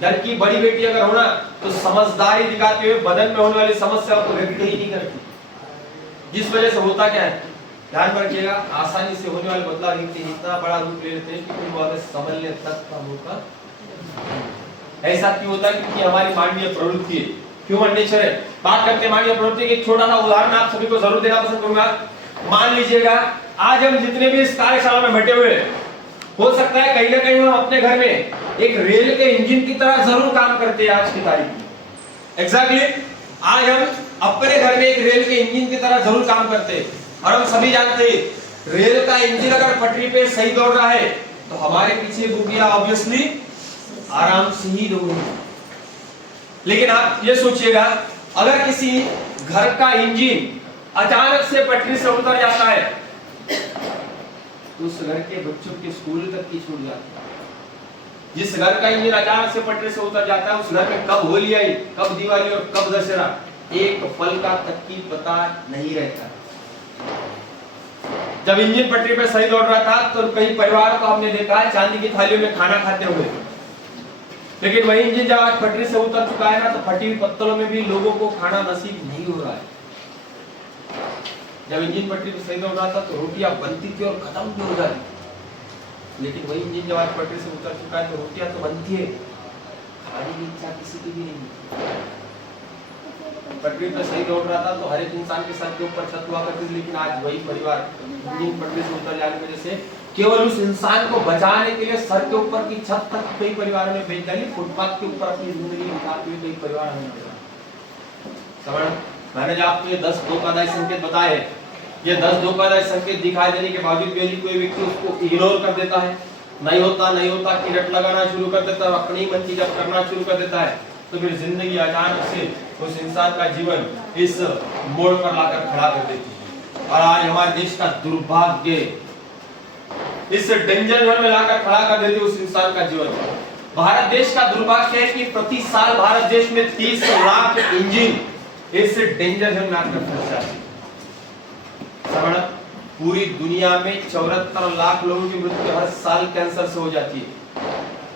घर की बड़ी बेटी अगर होना तो समझदारी दिखाते हुए बदन में होने वाली समस्या को व्यक्त ही नहीं करती। जिस वजह से होता क्या है, ध्यान रखिएगा, आसानी से होने वाले बदलाव इतना बड़ा रूप ले लेते हैं कि कोई वाले समझने तक का मौका। ऐसा क्यों होता है? क्योंकि हमारी मानवीय प्रवृत्ति है, ह्यूमन नेचर है। बात करते हैं मानवीय प्रवृत्ति की, एक छोटा सा उदाहरण आप सभी को जरूर देना पसंद करूंगा। मान लीजिएगा आज हम जितने भी इस कार्यशाला में बैठे हुए, हो सकता है कहीं ना कहीं हम अपने घर में एक रेल के इंजन की तरह जरूर काम करते हैं आज की तारीख में। एग्जैक्टली आज हम अपने घर में एक रेल के इंजन की तरह जरूर काम करते हैं। और हम सभी जानते हैं रेल का इंजन अगर पटरी पे सही दौड़ रहा है तो हमारे पीछे बोगियां ऑब्वियसली आराम से ही दौड़ेंगी। लेकिन आप ये सोचिएगा, अगर किसी घर का इंजन अचानक से पटरी से उतर जाता है तो उस घर के बच्चों के स्कूल तक की छूट जाती है। जिस घर का इंजन अचानक से पटरी से उतर जाता है उस घर में कब होली आई, कब दिवाली और कब दशहरा, एक पल का तक की पता नहीं रहता। जब इंजन पटरी पे सही दौड़ रहा था तो कई परिवार को हमने देखा है चांदी की थालियों में खाना खाते हुए। लेकिन वही इंजन जब आज पटरी से उतर चुका है ना तो फटी हुई पत्तलों में भी लोगों को खाना नसीब नहीं हो रहा है। जब इंजन पटरी पे सही दौड़ रहा था तो रोटियां बनती थी और खत्म भी हो जाती। लेकिन वही इंजन जब आज पटरी से उतर चुका है तो रोटियां तो बनती है, खाने की इच्छा किसी की भी नहीं। पटरी पे सही दौड़ रहा था तो हर एक इंसान के सर के ऊपर छत हुआ करती थी, लेकिन आज वही परिवार इंजन पटरी से उतर जाने की वजह से केवल उस इंसान को बचाने के लिए सर के ऊपर की छत तक कई परिवारों ने भेज डाली, फुटपाथ के ऊपर अपनी जिंदगी बिताते हुए कई परिवार हमें समझ। मैंने जो आपको ये 10 धोखादायक संकेत बताए, ये 10 धोखादायक संकेत दिखाई देने के बावजूद भी कोई व्यक्ति उसको इग्नोर कर देता है, नहीं होता की रट लगाना शुरू कर देता है, अपनी मन की जब करना शुरू कर देता है तो फिर जिंदगी अचानक से उस इंसान का जीवन इस मोड़ पर लाकर खड़ा कर देती है। और आज हमारे देश का दुर्भाग्य इस डेंजर जोन में लाकर खड़ा कर देती है उस इंसान का जीवन। भारत देश का दुर्भाग्य है कि प्रति साल भारत देश में 30 लाख इंजन इस डेंजर जोन में आकर फंस जाते हैं। पूरी दुनिया में 74 लाख लोगों की मृत्यु हर साल कैंसर से हो जाती है।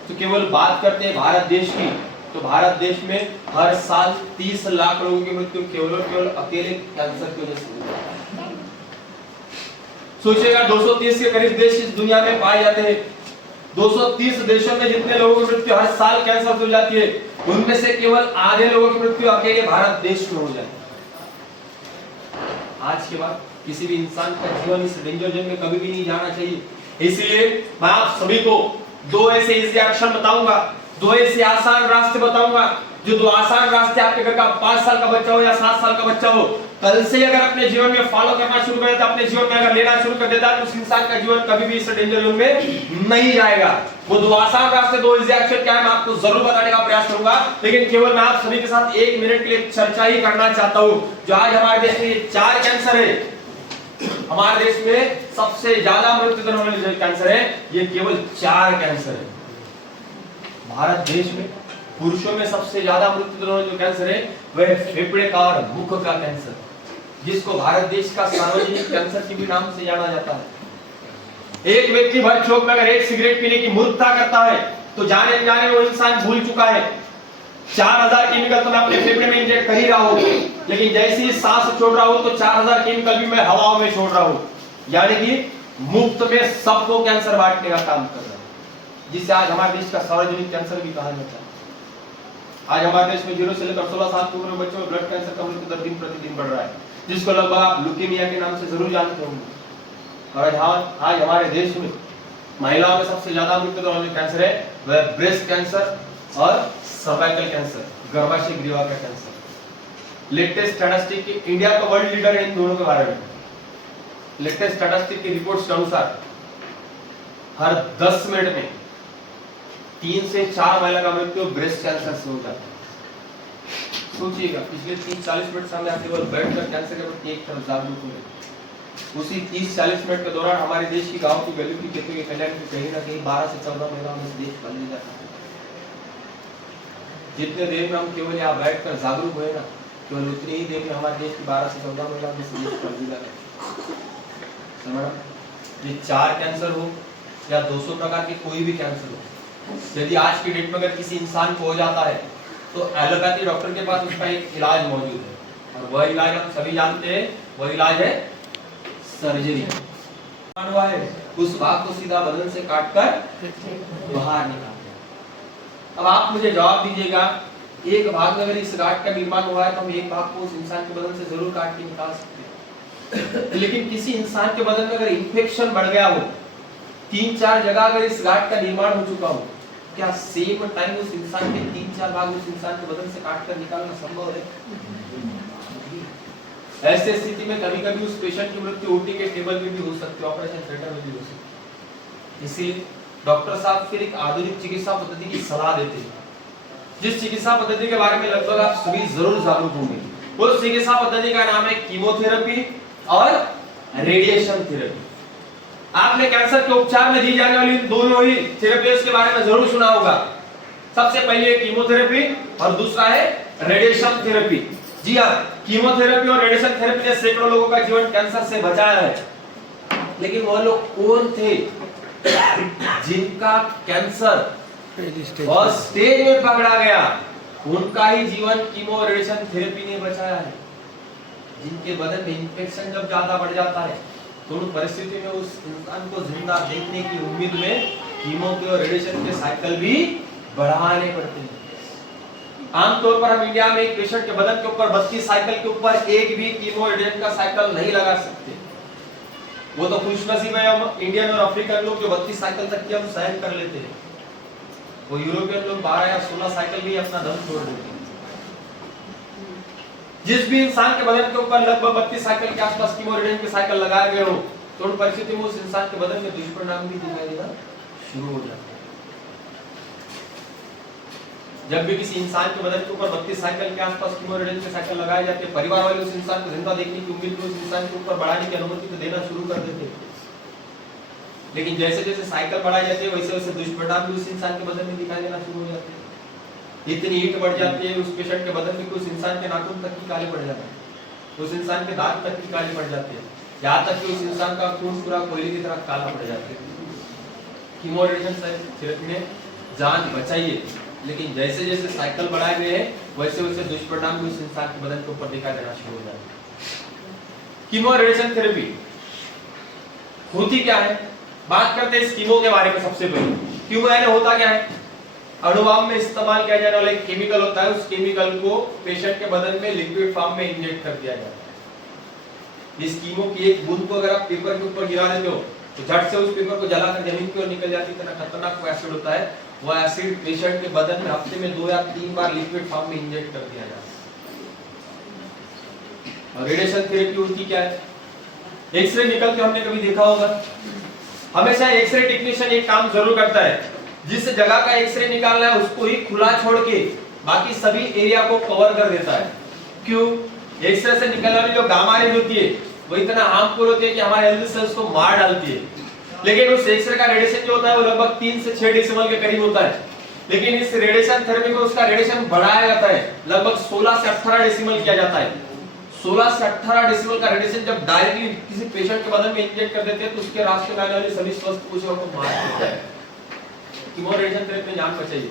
तो केवल बात करते हैं भारत देश की, तो भारत देश में हर साल 30 लाख लोगों की मृत्यु केवल अकेले कैंसर की वजह से होती है। सोचिएगा 230 के करीब देश इस दुनिया में पाए जाते हैं। 230 देशों में जितने लोगों की मृत्यु हर साल कैंसर से हो जाती है, उनमें से केवल आधे लोगों की मृत्यु अकेले भारत देश में हो जाती है। आज के बाद किसी भी इंसान का जीवन इस डेंजर जोन में कभी भी नहीं जाना चाहिए। इसलिए मैं आप सभी को 2 ऐसे इजी एक्शन बताऊंगा, 2 ऐसे आसान रास्ते बताऊंगा, जो 2 आसान रास्ते आपके घर का 5 साल का बच्चा हो या 7 साल का बच्चा हो, कल से अगर अपने जीवन में फॉलो करना शुरू कर देता, अपने जीवन में अगर लेना शुरू कर देता, तो उस इंसान का जीवन कभी भी इस डेंजर जोन में नहीं जाएगा। वो 2 आसान रास्ते, 2 इजी एक्शन क्या है मैं आपको जरूर बताने का प्रयास करूंगा, लेकिन केवल मैं आप सभी के साथ 1 मिनट के लिए चर्चा ही करना चाहता हूं। जो आज हमारे देश में 4 कैंसर है, हमारे देश में सबसे ज्यादा मृत्यु दर वाले जो कैंसर है, ये केवल 4 कैंसर है। भारत देश में पुरुषों में सबसे ज्यादा मृत्यु दर वाला जो कैंसर है वह फेफड़े का और मुख का कैंसर, जिसको भारत देश का सार्वजनिक कैंसर के भी नाम से जाना जाता है। एक व्यक्ति भर चौक में अगर 1 सिगरेट पीने की मूर्खता करता है तो जाने जाने वो इंसान भूल चुका है 4000 केमिकल तो मैं अपने फेफड़े में इंजेक्ट कर ही रहा हूं, लेकिन जैसे ही सांस छोड़ रहा हूं तो 4000 केमिकल भी मैं हवा में छोड़ रहा हूं, यानी कि मुफ्त में सबको कैंसर बांटने का काम कर रहा है, जिससे आज हमारे देश का सार्वजनिक कैंसर भी कहा जाता है। आज हमारे देश में 0 से लेकर 16 साल की उम्र में बच्चों में ब्लड कैंसर का मृत्यु दर दिन प्रतिदिन बढ़ रहा है, जिसको लगभग आप ल्यूकेमिया के नाम से जरूर जानते होंगे। और आज हमारे देश में महिलाओं में सबसे ज्यादा मृत्यु दर वाला कैंसर है वह ब्रेस्ट कैंसर और सर्वाइकल कैंसर, गर्भाशय ग्रीवा का कैंसर। लेटेस्ट स्टैटिस्टिक, इंडिया का वर्ल्ड लीडर है इन दोनों के बारे में। लेटेस्ट स्टैटिस्टिक की रिपोर्ट्स के अनुसार हर 10 मिनट में 3 से 4 महिला का मृत्यु ब्रेस्ट कैंसर से हो जाता है। सोचिएगा पिछले 30-40 मिनट सामने आप केवल बैठकर कैंसर के प्रति एक तरफ जागरूक हो गए। उसी 30-40 मिनट के दौरान हमारे देश की गांव की गली की खेती के कल्याण की कहीं ना कहीं 12 से 14 महिलाओं में देश बदल जाता है। जितने देर में हम केवल यहाँ बैठकर जागरूक हुए ना, केवल उतनी ही देर में हमारे देश की 12 से 14 महिला में से एक फर्जीला है। ये 4 कैंसर हो या 200 प्रकार के कोई भी कैंसर हो, यदि आज की डेट में अगर किसी इंसान को हो जाता है तो एलोपैथी डॉक्टर के पास उसका एक इलाज मौजूद है, और वह इलाज हम सभी जानते हैं, वह इलाज है सर्जरी। हुआ है उस भाग को सीधा बदन से काटकर बाहर निकालते हैं। अब आप मुझे जवाब दीजिएगा, एक भाग में अगर इस गांठ का निर्माण हुआ है तो हम एक भाग को उस इंसान के बदन से जरूर काट के निकाल सकते हैं। लेकिन किसी इंसान के बदन में अगर इंफेक्शन बढ़ गया हो, 3-4 जगह अगर इस गांठ का निर्माण हो चुका हो, क्या सेम टाइम उस इंसान के 3-4 भाग उस इंसान के बदन से काट कर निकालना संभव है? ऐसे स्थिति में कभी कभी उस पेशेंट की मृत्यु ओटी के टेबल में भी हो सकती है, ऑपरेशन थिएटर में भी हो सकती है। इसलिए डॉक्टर साहब फिर एक आधुनिक चिकित्सा पद्धति की सलाह देते हैं, जिस चिकित्सा पद्धति के बारे में लगभग आप सभी जरूर जागरूक होंगे। उस चिकित्सा पद्धति का नाम है कीमोथेरेपी और रेडिएशन थेरेपी। आपने कैंसर के उपचार में दी जाने वाली दोनों ही थेरेपीज के बारे में जरूर सुना होगा। सबसे पहले कीमोथेरेपी और दूसरा है रेडिएशन थेरेपी। जी हाँ, कीमोथेरेपी और रेडिएशन थेरेपी ने सैकड़ों लोगों का जीवन कैंसर से बचाया है। लेकिन वह लोग कौन थे जिनका कैंसर और स्टेज में पकड़ा गया? उनका ही जीवन कीमो रेडिएशन थेरेपी ने बचाया है। जिनके बदन में इंफेक्शन जब ज्यादा बढ़ जाता है तो उन परिस्थिति में उस इंसान को जिंदा देखने की उम्मीद में कीमो के और रेडिएशन के साइकिल भी बढ़ाने पड़ते हैं। आमतौर पर हम इंडिया में एक पेशेंट के बदन के ऊपर 32 साइकिल के ऊपर एक भी कीमो रेडिएशन का साइकिल नहीं लगा सकते। वो तो खुशनसीब है हम इंडियन और अफ्रीकन लोग जो 32 साइकिल तक की हम सहन कर लेते हैं। वो यूरोपियन लोग 12 या 16 साइकिल भी अपना दम छोड़ देते हैं। जिस भी इंसान के बदन के ऊपर लगभग 32 साइकिल के आसपास कीमो रेडिएशन के साइकिल लगाए गए हो तो उन परिस्थिति में उस इंसान के बदन में दुष्परिणाम भी दिखाई देना शुरू हो जाता है। जब भी किसी इंसान के बदन के ऊपर 32 साइकिल के आसपास कीमो रेडिएशन के साइकिल लगाए जाते हैं, परिवार वाले उस इंसान को जिंदा देखने की उम्मीद में उस इंसान के ऊपर बढ़ाने की अनुमति तो देना शुरू कर देते हैं। लेकिन जैसे जैसे साइकिल बढ़ाई जाती है वैसे वैसे दुष्परिणाम भी उस इंसान के बदन में दिखाई देना शुरू हो जाते हैं। इतनी हीट बढ़ जाती है उस पेशेंट के बदन में कि उस इंसान के नाखून तक की काले पड़ जाते हैं, उस इंसान के दांत तक की काले पड़ जाते हैं, यहाँ तक कि उस इंसान का खून पूरा कोयले की तरह काला पड़ जाता है। कीमो रेडिएशन थेरेपी ने जान बचाई है, लेकिन जैसे जैसे साइकिल बढ़ाए गए हैं वैसे वैसे दुष्परिणाम भी उस इंसान के बदन के ऊपर दिखाई देना शुरू हो जाते हैं। कीमो रेडिएशन थेरेपी होती क्या है? बात करते हैं इस कीमो के बारे में। सबसे पहले कीमो यानी होता क्या है? अणुबॉम्ब में इस्तेमाल किया जाने वाला एक केमिकल होता है, उस केमिकल को पेशेंट के बदन में लिक्विड फॉर्म में इंजेक्ट कर दिया जाता है। इस कीमो की एक बूंद को अगर आप पेपर के ऊपर गिरा देते हो तो झट से उस पेपर को जलाकर जमीन की ओर निकल जाती है। इतना खतरनाक वो एसिड होता है। वो एसिड पेशेंट के बदन में हफ्ते में 2 या 3 बार लिक्विड फॉर्म में इंजेक्ट कर दिया जाता है। और रेडिएशन थेरेपी होती क्या है? एक्सरे निकलते हमने कभी देखा होगा। हमेशा एक्सरे टेक्नीशियन एक काम जरूर करता है, जिस जगह का एक्सरे निकालना है उसको ही खुला छोड़ के बाकी सभी एरिया को कवर कर देता है। क्यों? एक्सरे से निकलने वाली जो गामा रेज होती है वो इतना हार्मफुल होती है कि हमारे हेल्दी सेल्स को मार डालती है। लेकिन उस एक्सरे का रेडिएशन जो होता है वो लगभग 3 से 6 डेसिमल के करीब होता है। लेकिन इस रेडिएशन थेरेपी में उसका रेडिएशन बढ़ाया जाता है, लगभग 16 से 18 डेसिमल किया जाता है। 16 से 18 डेसिमल का रेडिएशन जब डायरेक्टली किसी पेशेंट के बदन में इंजेक्ट कर देते हैं तो उसके रास्ते में आने वाली सभी स्वस्थ कोशिकाओं को मार देता है। कीमो रेडिएशन थेरेपी में जान बचाइए,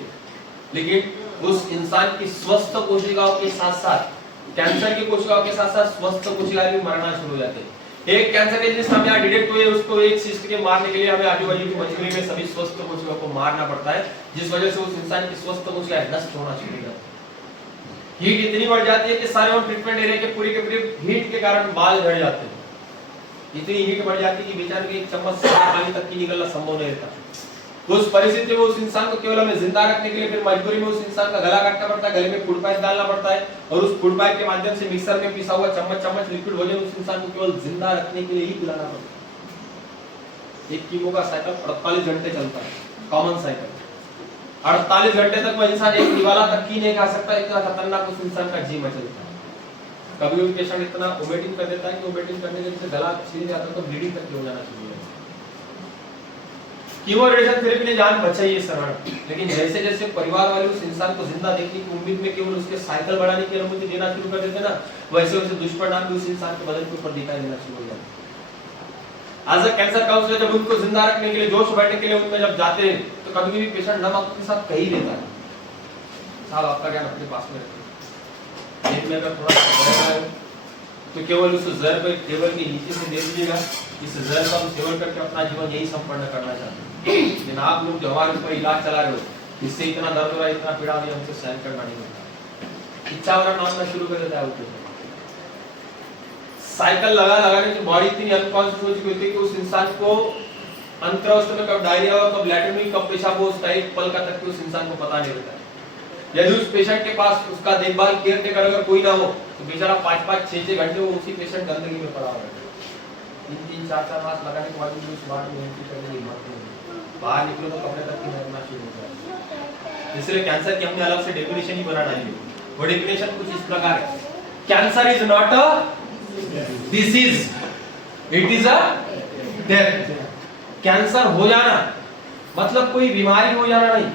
लेकिन उस इंसान की स्वस्थ कोशिकाओं के साथ साथ कैंसर की कोशिकाओं के साथ साथ स्वस्थ कोशिकाएं भी मरना शुरू हो जाते हैं। एक कैंसर के जिस हम यहाँ डिटेक्ट हुए उसको एक सिस्ट के मारने के लिए हमें आजू बाजू की मजबूरी में सभी स्वस्थ कोशिकाओं को मारना पड़ता है, जिस वजह से उस इंसान की स्वस्थ कोशिकाएं नष्ट होना शुरू हो जाती है। हीट इतनी बढ़ जाती है कि सारे ट्रीटमेंट एरिया के पूरे हीट के कारण बाल झड़ जाते हैं। इतनी हीट बढ़ जाती है कि बेचारे के एक चम्मच से पानी तक की निकलना संभव नहीं रहता। उस परिस्थिति में उस इंसान को केवल हमें जिंदा रखने के लिए फिर मजबूरी में उस इंसान का गला काटना पड़ता है, गले में फूड पाइप डालना पड़ता है और उस फूड पाइप के माध्यम से मिक्सर में पिसा हुआ चम्मच लिक्विड भोजन उस इंसान को केवल जिंदा रखने के लिए ही पिलाना पड़ता है। एक कीमो का साइकिल 48 घंटे चलता है, कॉमन साइकिल। 48 घंटे तक वह इंसान एक निवाला तक की नहीं खा सकता, इतना खतरनाक उस इंसान का जी मचलता है। कभी भी पेशेंट इतना वोमिटिंग कर देता है कि वोमिटिंग करने के लिए गला छिल जाता है तो ब्लीडिंग तक हो जाना शुरू हो जाता है। कीमो रेडिएशन थेरेपी ने जान बचाई है शरण, लेकिन जैसे जैसे परिवार वाले उस इंसान को जिंदा देखने की उम्मीद में केवल उसके साइकिल बढ़ाने की अनुमति देना शुरू कर देते ना, वैसे वैसे दुष्परिणाम भी उस इंसान के बदन के ऊपर दिखाई देना शुरू हो जाते। आज कैंसर काउंसलर जब उनको जिंदा रखने के लिए, जोश बढ़ाने के लिए उनमें जब जाते हैं, तो कभी भी पेशेंट नम आपके साथ कही देता है, साहब आपका ज्ञान अपने पास में रखिए, पेट में अगर थोड़ा सा है तो केवल उस जहर को टेबल के नीचे से दे दीजिएगा, इस जहर का सेवन करके अपना जीवन यही संपन्न करना चाहते हैं। लेकिन आप लोग जो हमारे ऊपर इलाज चला रहे हो, इससे इतना दर्द हो रहा है, इतना पीड़ा भी हमसे सहन करना नहीं होता, इच्छा वरण मानना शुरू कर देता है उसको। साइकिल लगाने से बॉडी इतनी अनकॉन्शियस हो चुकी होती है कि उस इंसान को अंतरावस्था में कब डायरिया हो, कब लैट्रिन में, कब पेशाब हो, उसका एक पल का तक उस इंसान को पता नहीं रहता है। यदि उस पेशेंट के पास उसका देखभाल केयर टेकर अगर कोई ना हो, तो बेचारा 5-5, 6-6 घंटे वो उसी पेशेंट गंदगी में पड़ा हुआ है। 3-3, 4-4 मास लगाने के बाद भी उस बात में एंट्री करने की हिम्मत नहीं है, बाहर निकलो तो कपड़े तक की लगना शुरू हो जाए। इसलिए कैंसर की हमने अलग से डेफिनेशन ही बना डाली है। वो डेफिनेशन कुछ इस प्रकार है, cancer is not a disease, it is a death. Cancer हो जाना मतलब कोई बीमारी हो जाना नहीं,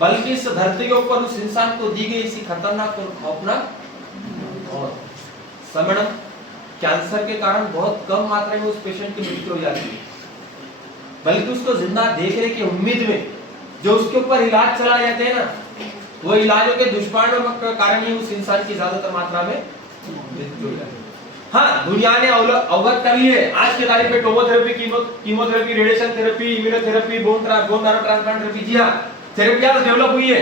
बल्कि इस धरती के ऊपर उस इंसान को दी गई इसी खतरनाक और खौफनाक और मैडम, कैंसर के कारण बहुत कम मात्रा में उस पेशेंट की मृत्यु हो जाती है, बल्कि उसको जिंदा देखने की उम्मीद में जो उसके ऊपर इलाज चलाए जाते हैं ना, वो इलाजों के दुष्परिणाम के कारण ही उस इंसान की ज्यादातर मात्रा में मृत्यु हो जाती है। हाँ, दुनिया ने अवगत कर लिए आज के तारीख में tomotherapy, chemotherapy, radiation therapy, immunotherapy, bone marrow transplant therapy, जी हाँ थेरेपियां डेवलप हुई है,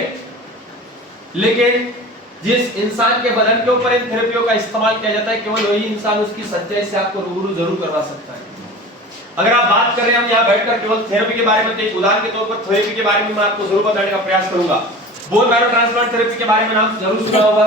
लेकिन जिस इंसान के बदन के ऊपर इन थेरेपियों का इस्तेमाल किया जाता है, केवल वही इंसान उसकी सच्चाई से आपको रूबरू जरूर करवा सकता है। अगर आप बात करें हम यहाँ बैठकर केवल थेरेपी के बारे में, तो एक उदाहरण के तौर पर थेरेपी के बारे में मैं आपको जरूर बताने का प्रयास करूंगा। बोन मैरो ट्रांसप्लांट थेरेपी के बारे में नाम जरूर सुना होगा।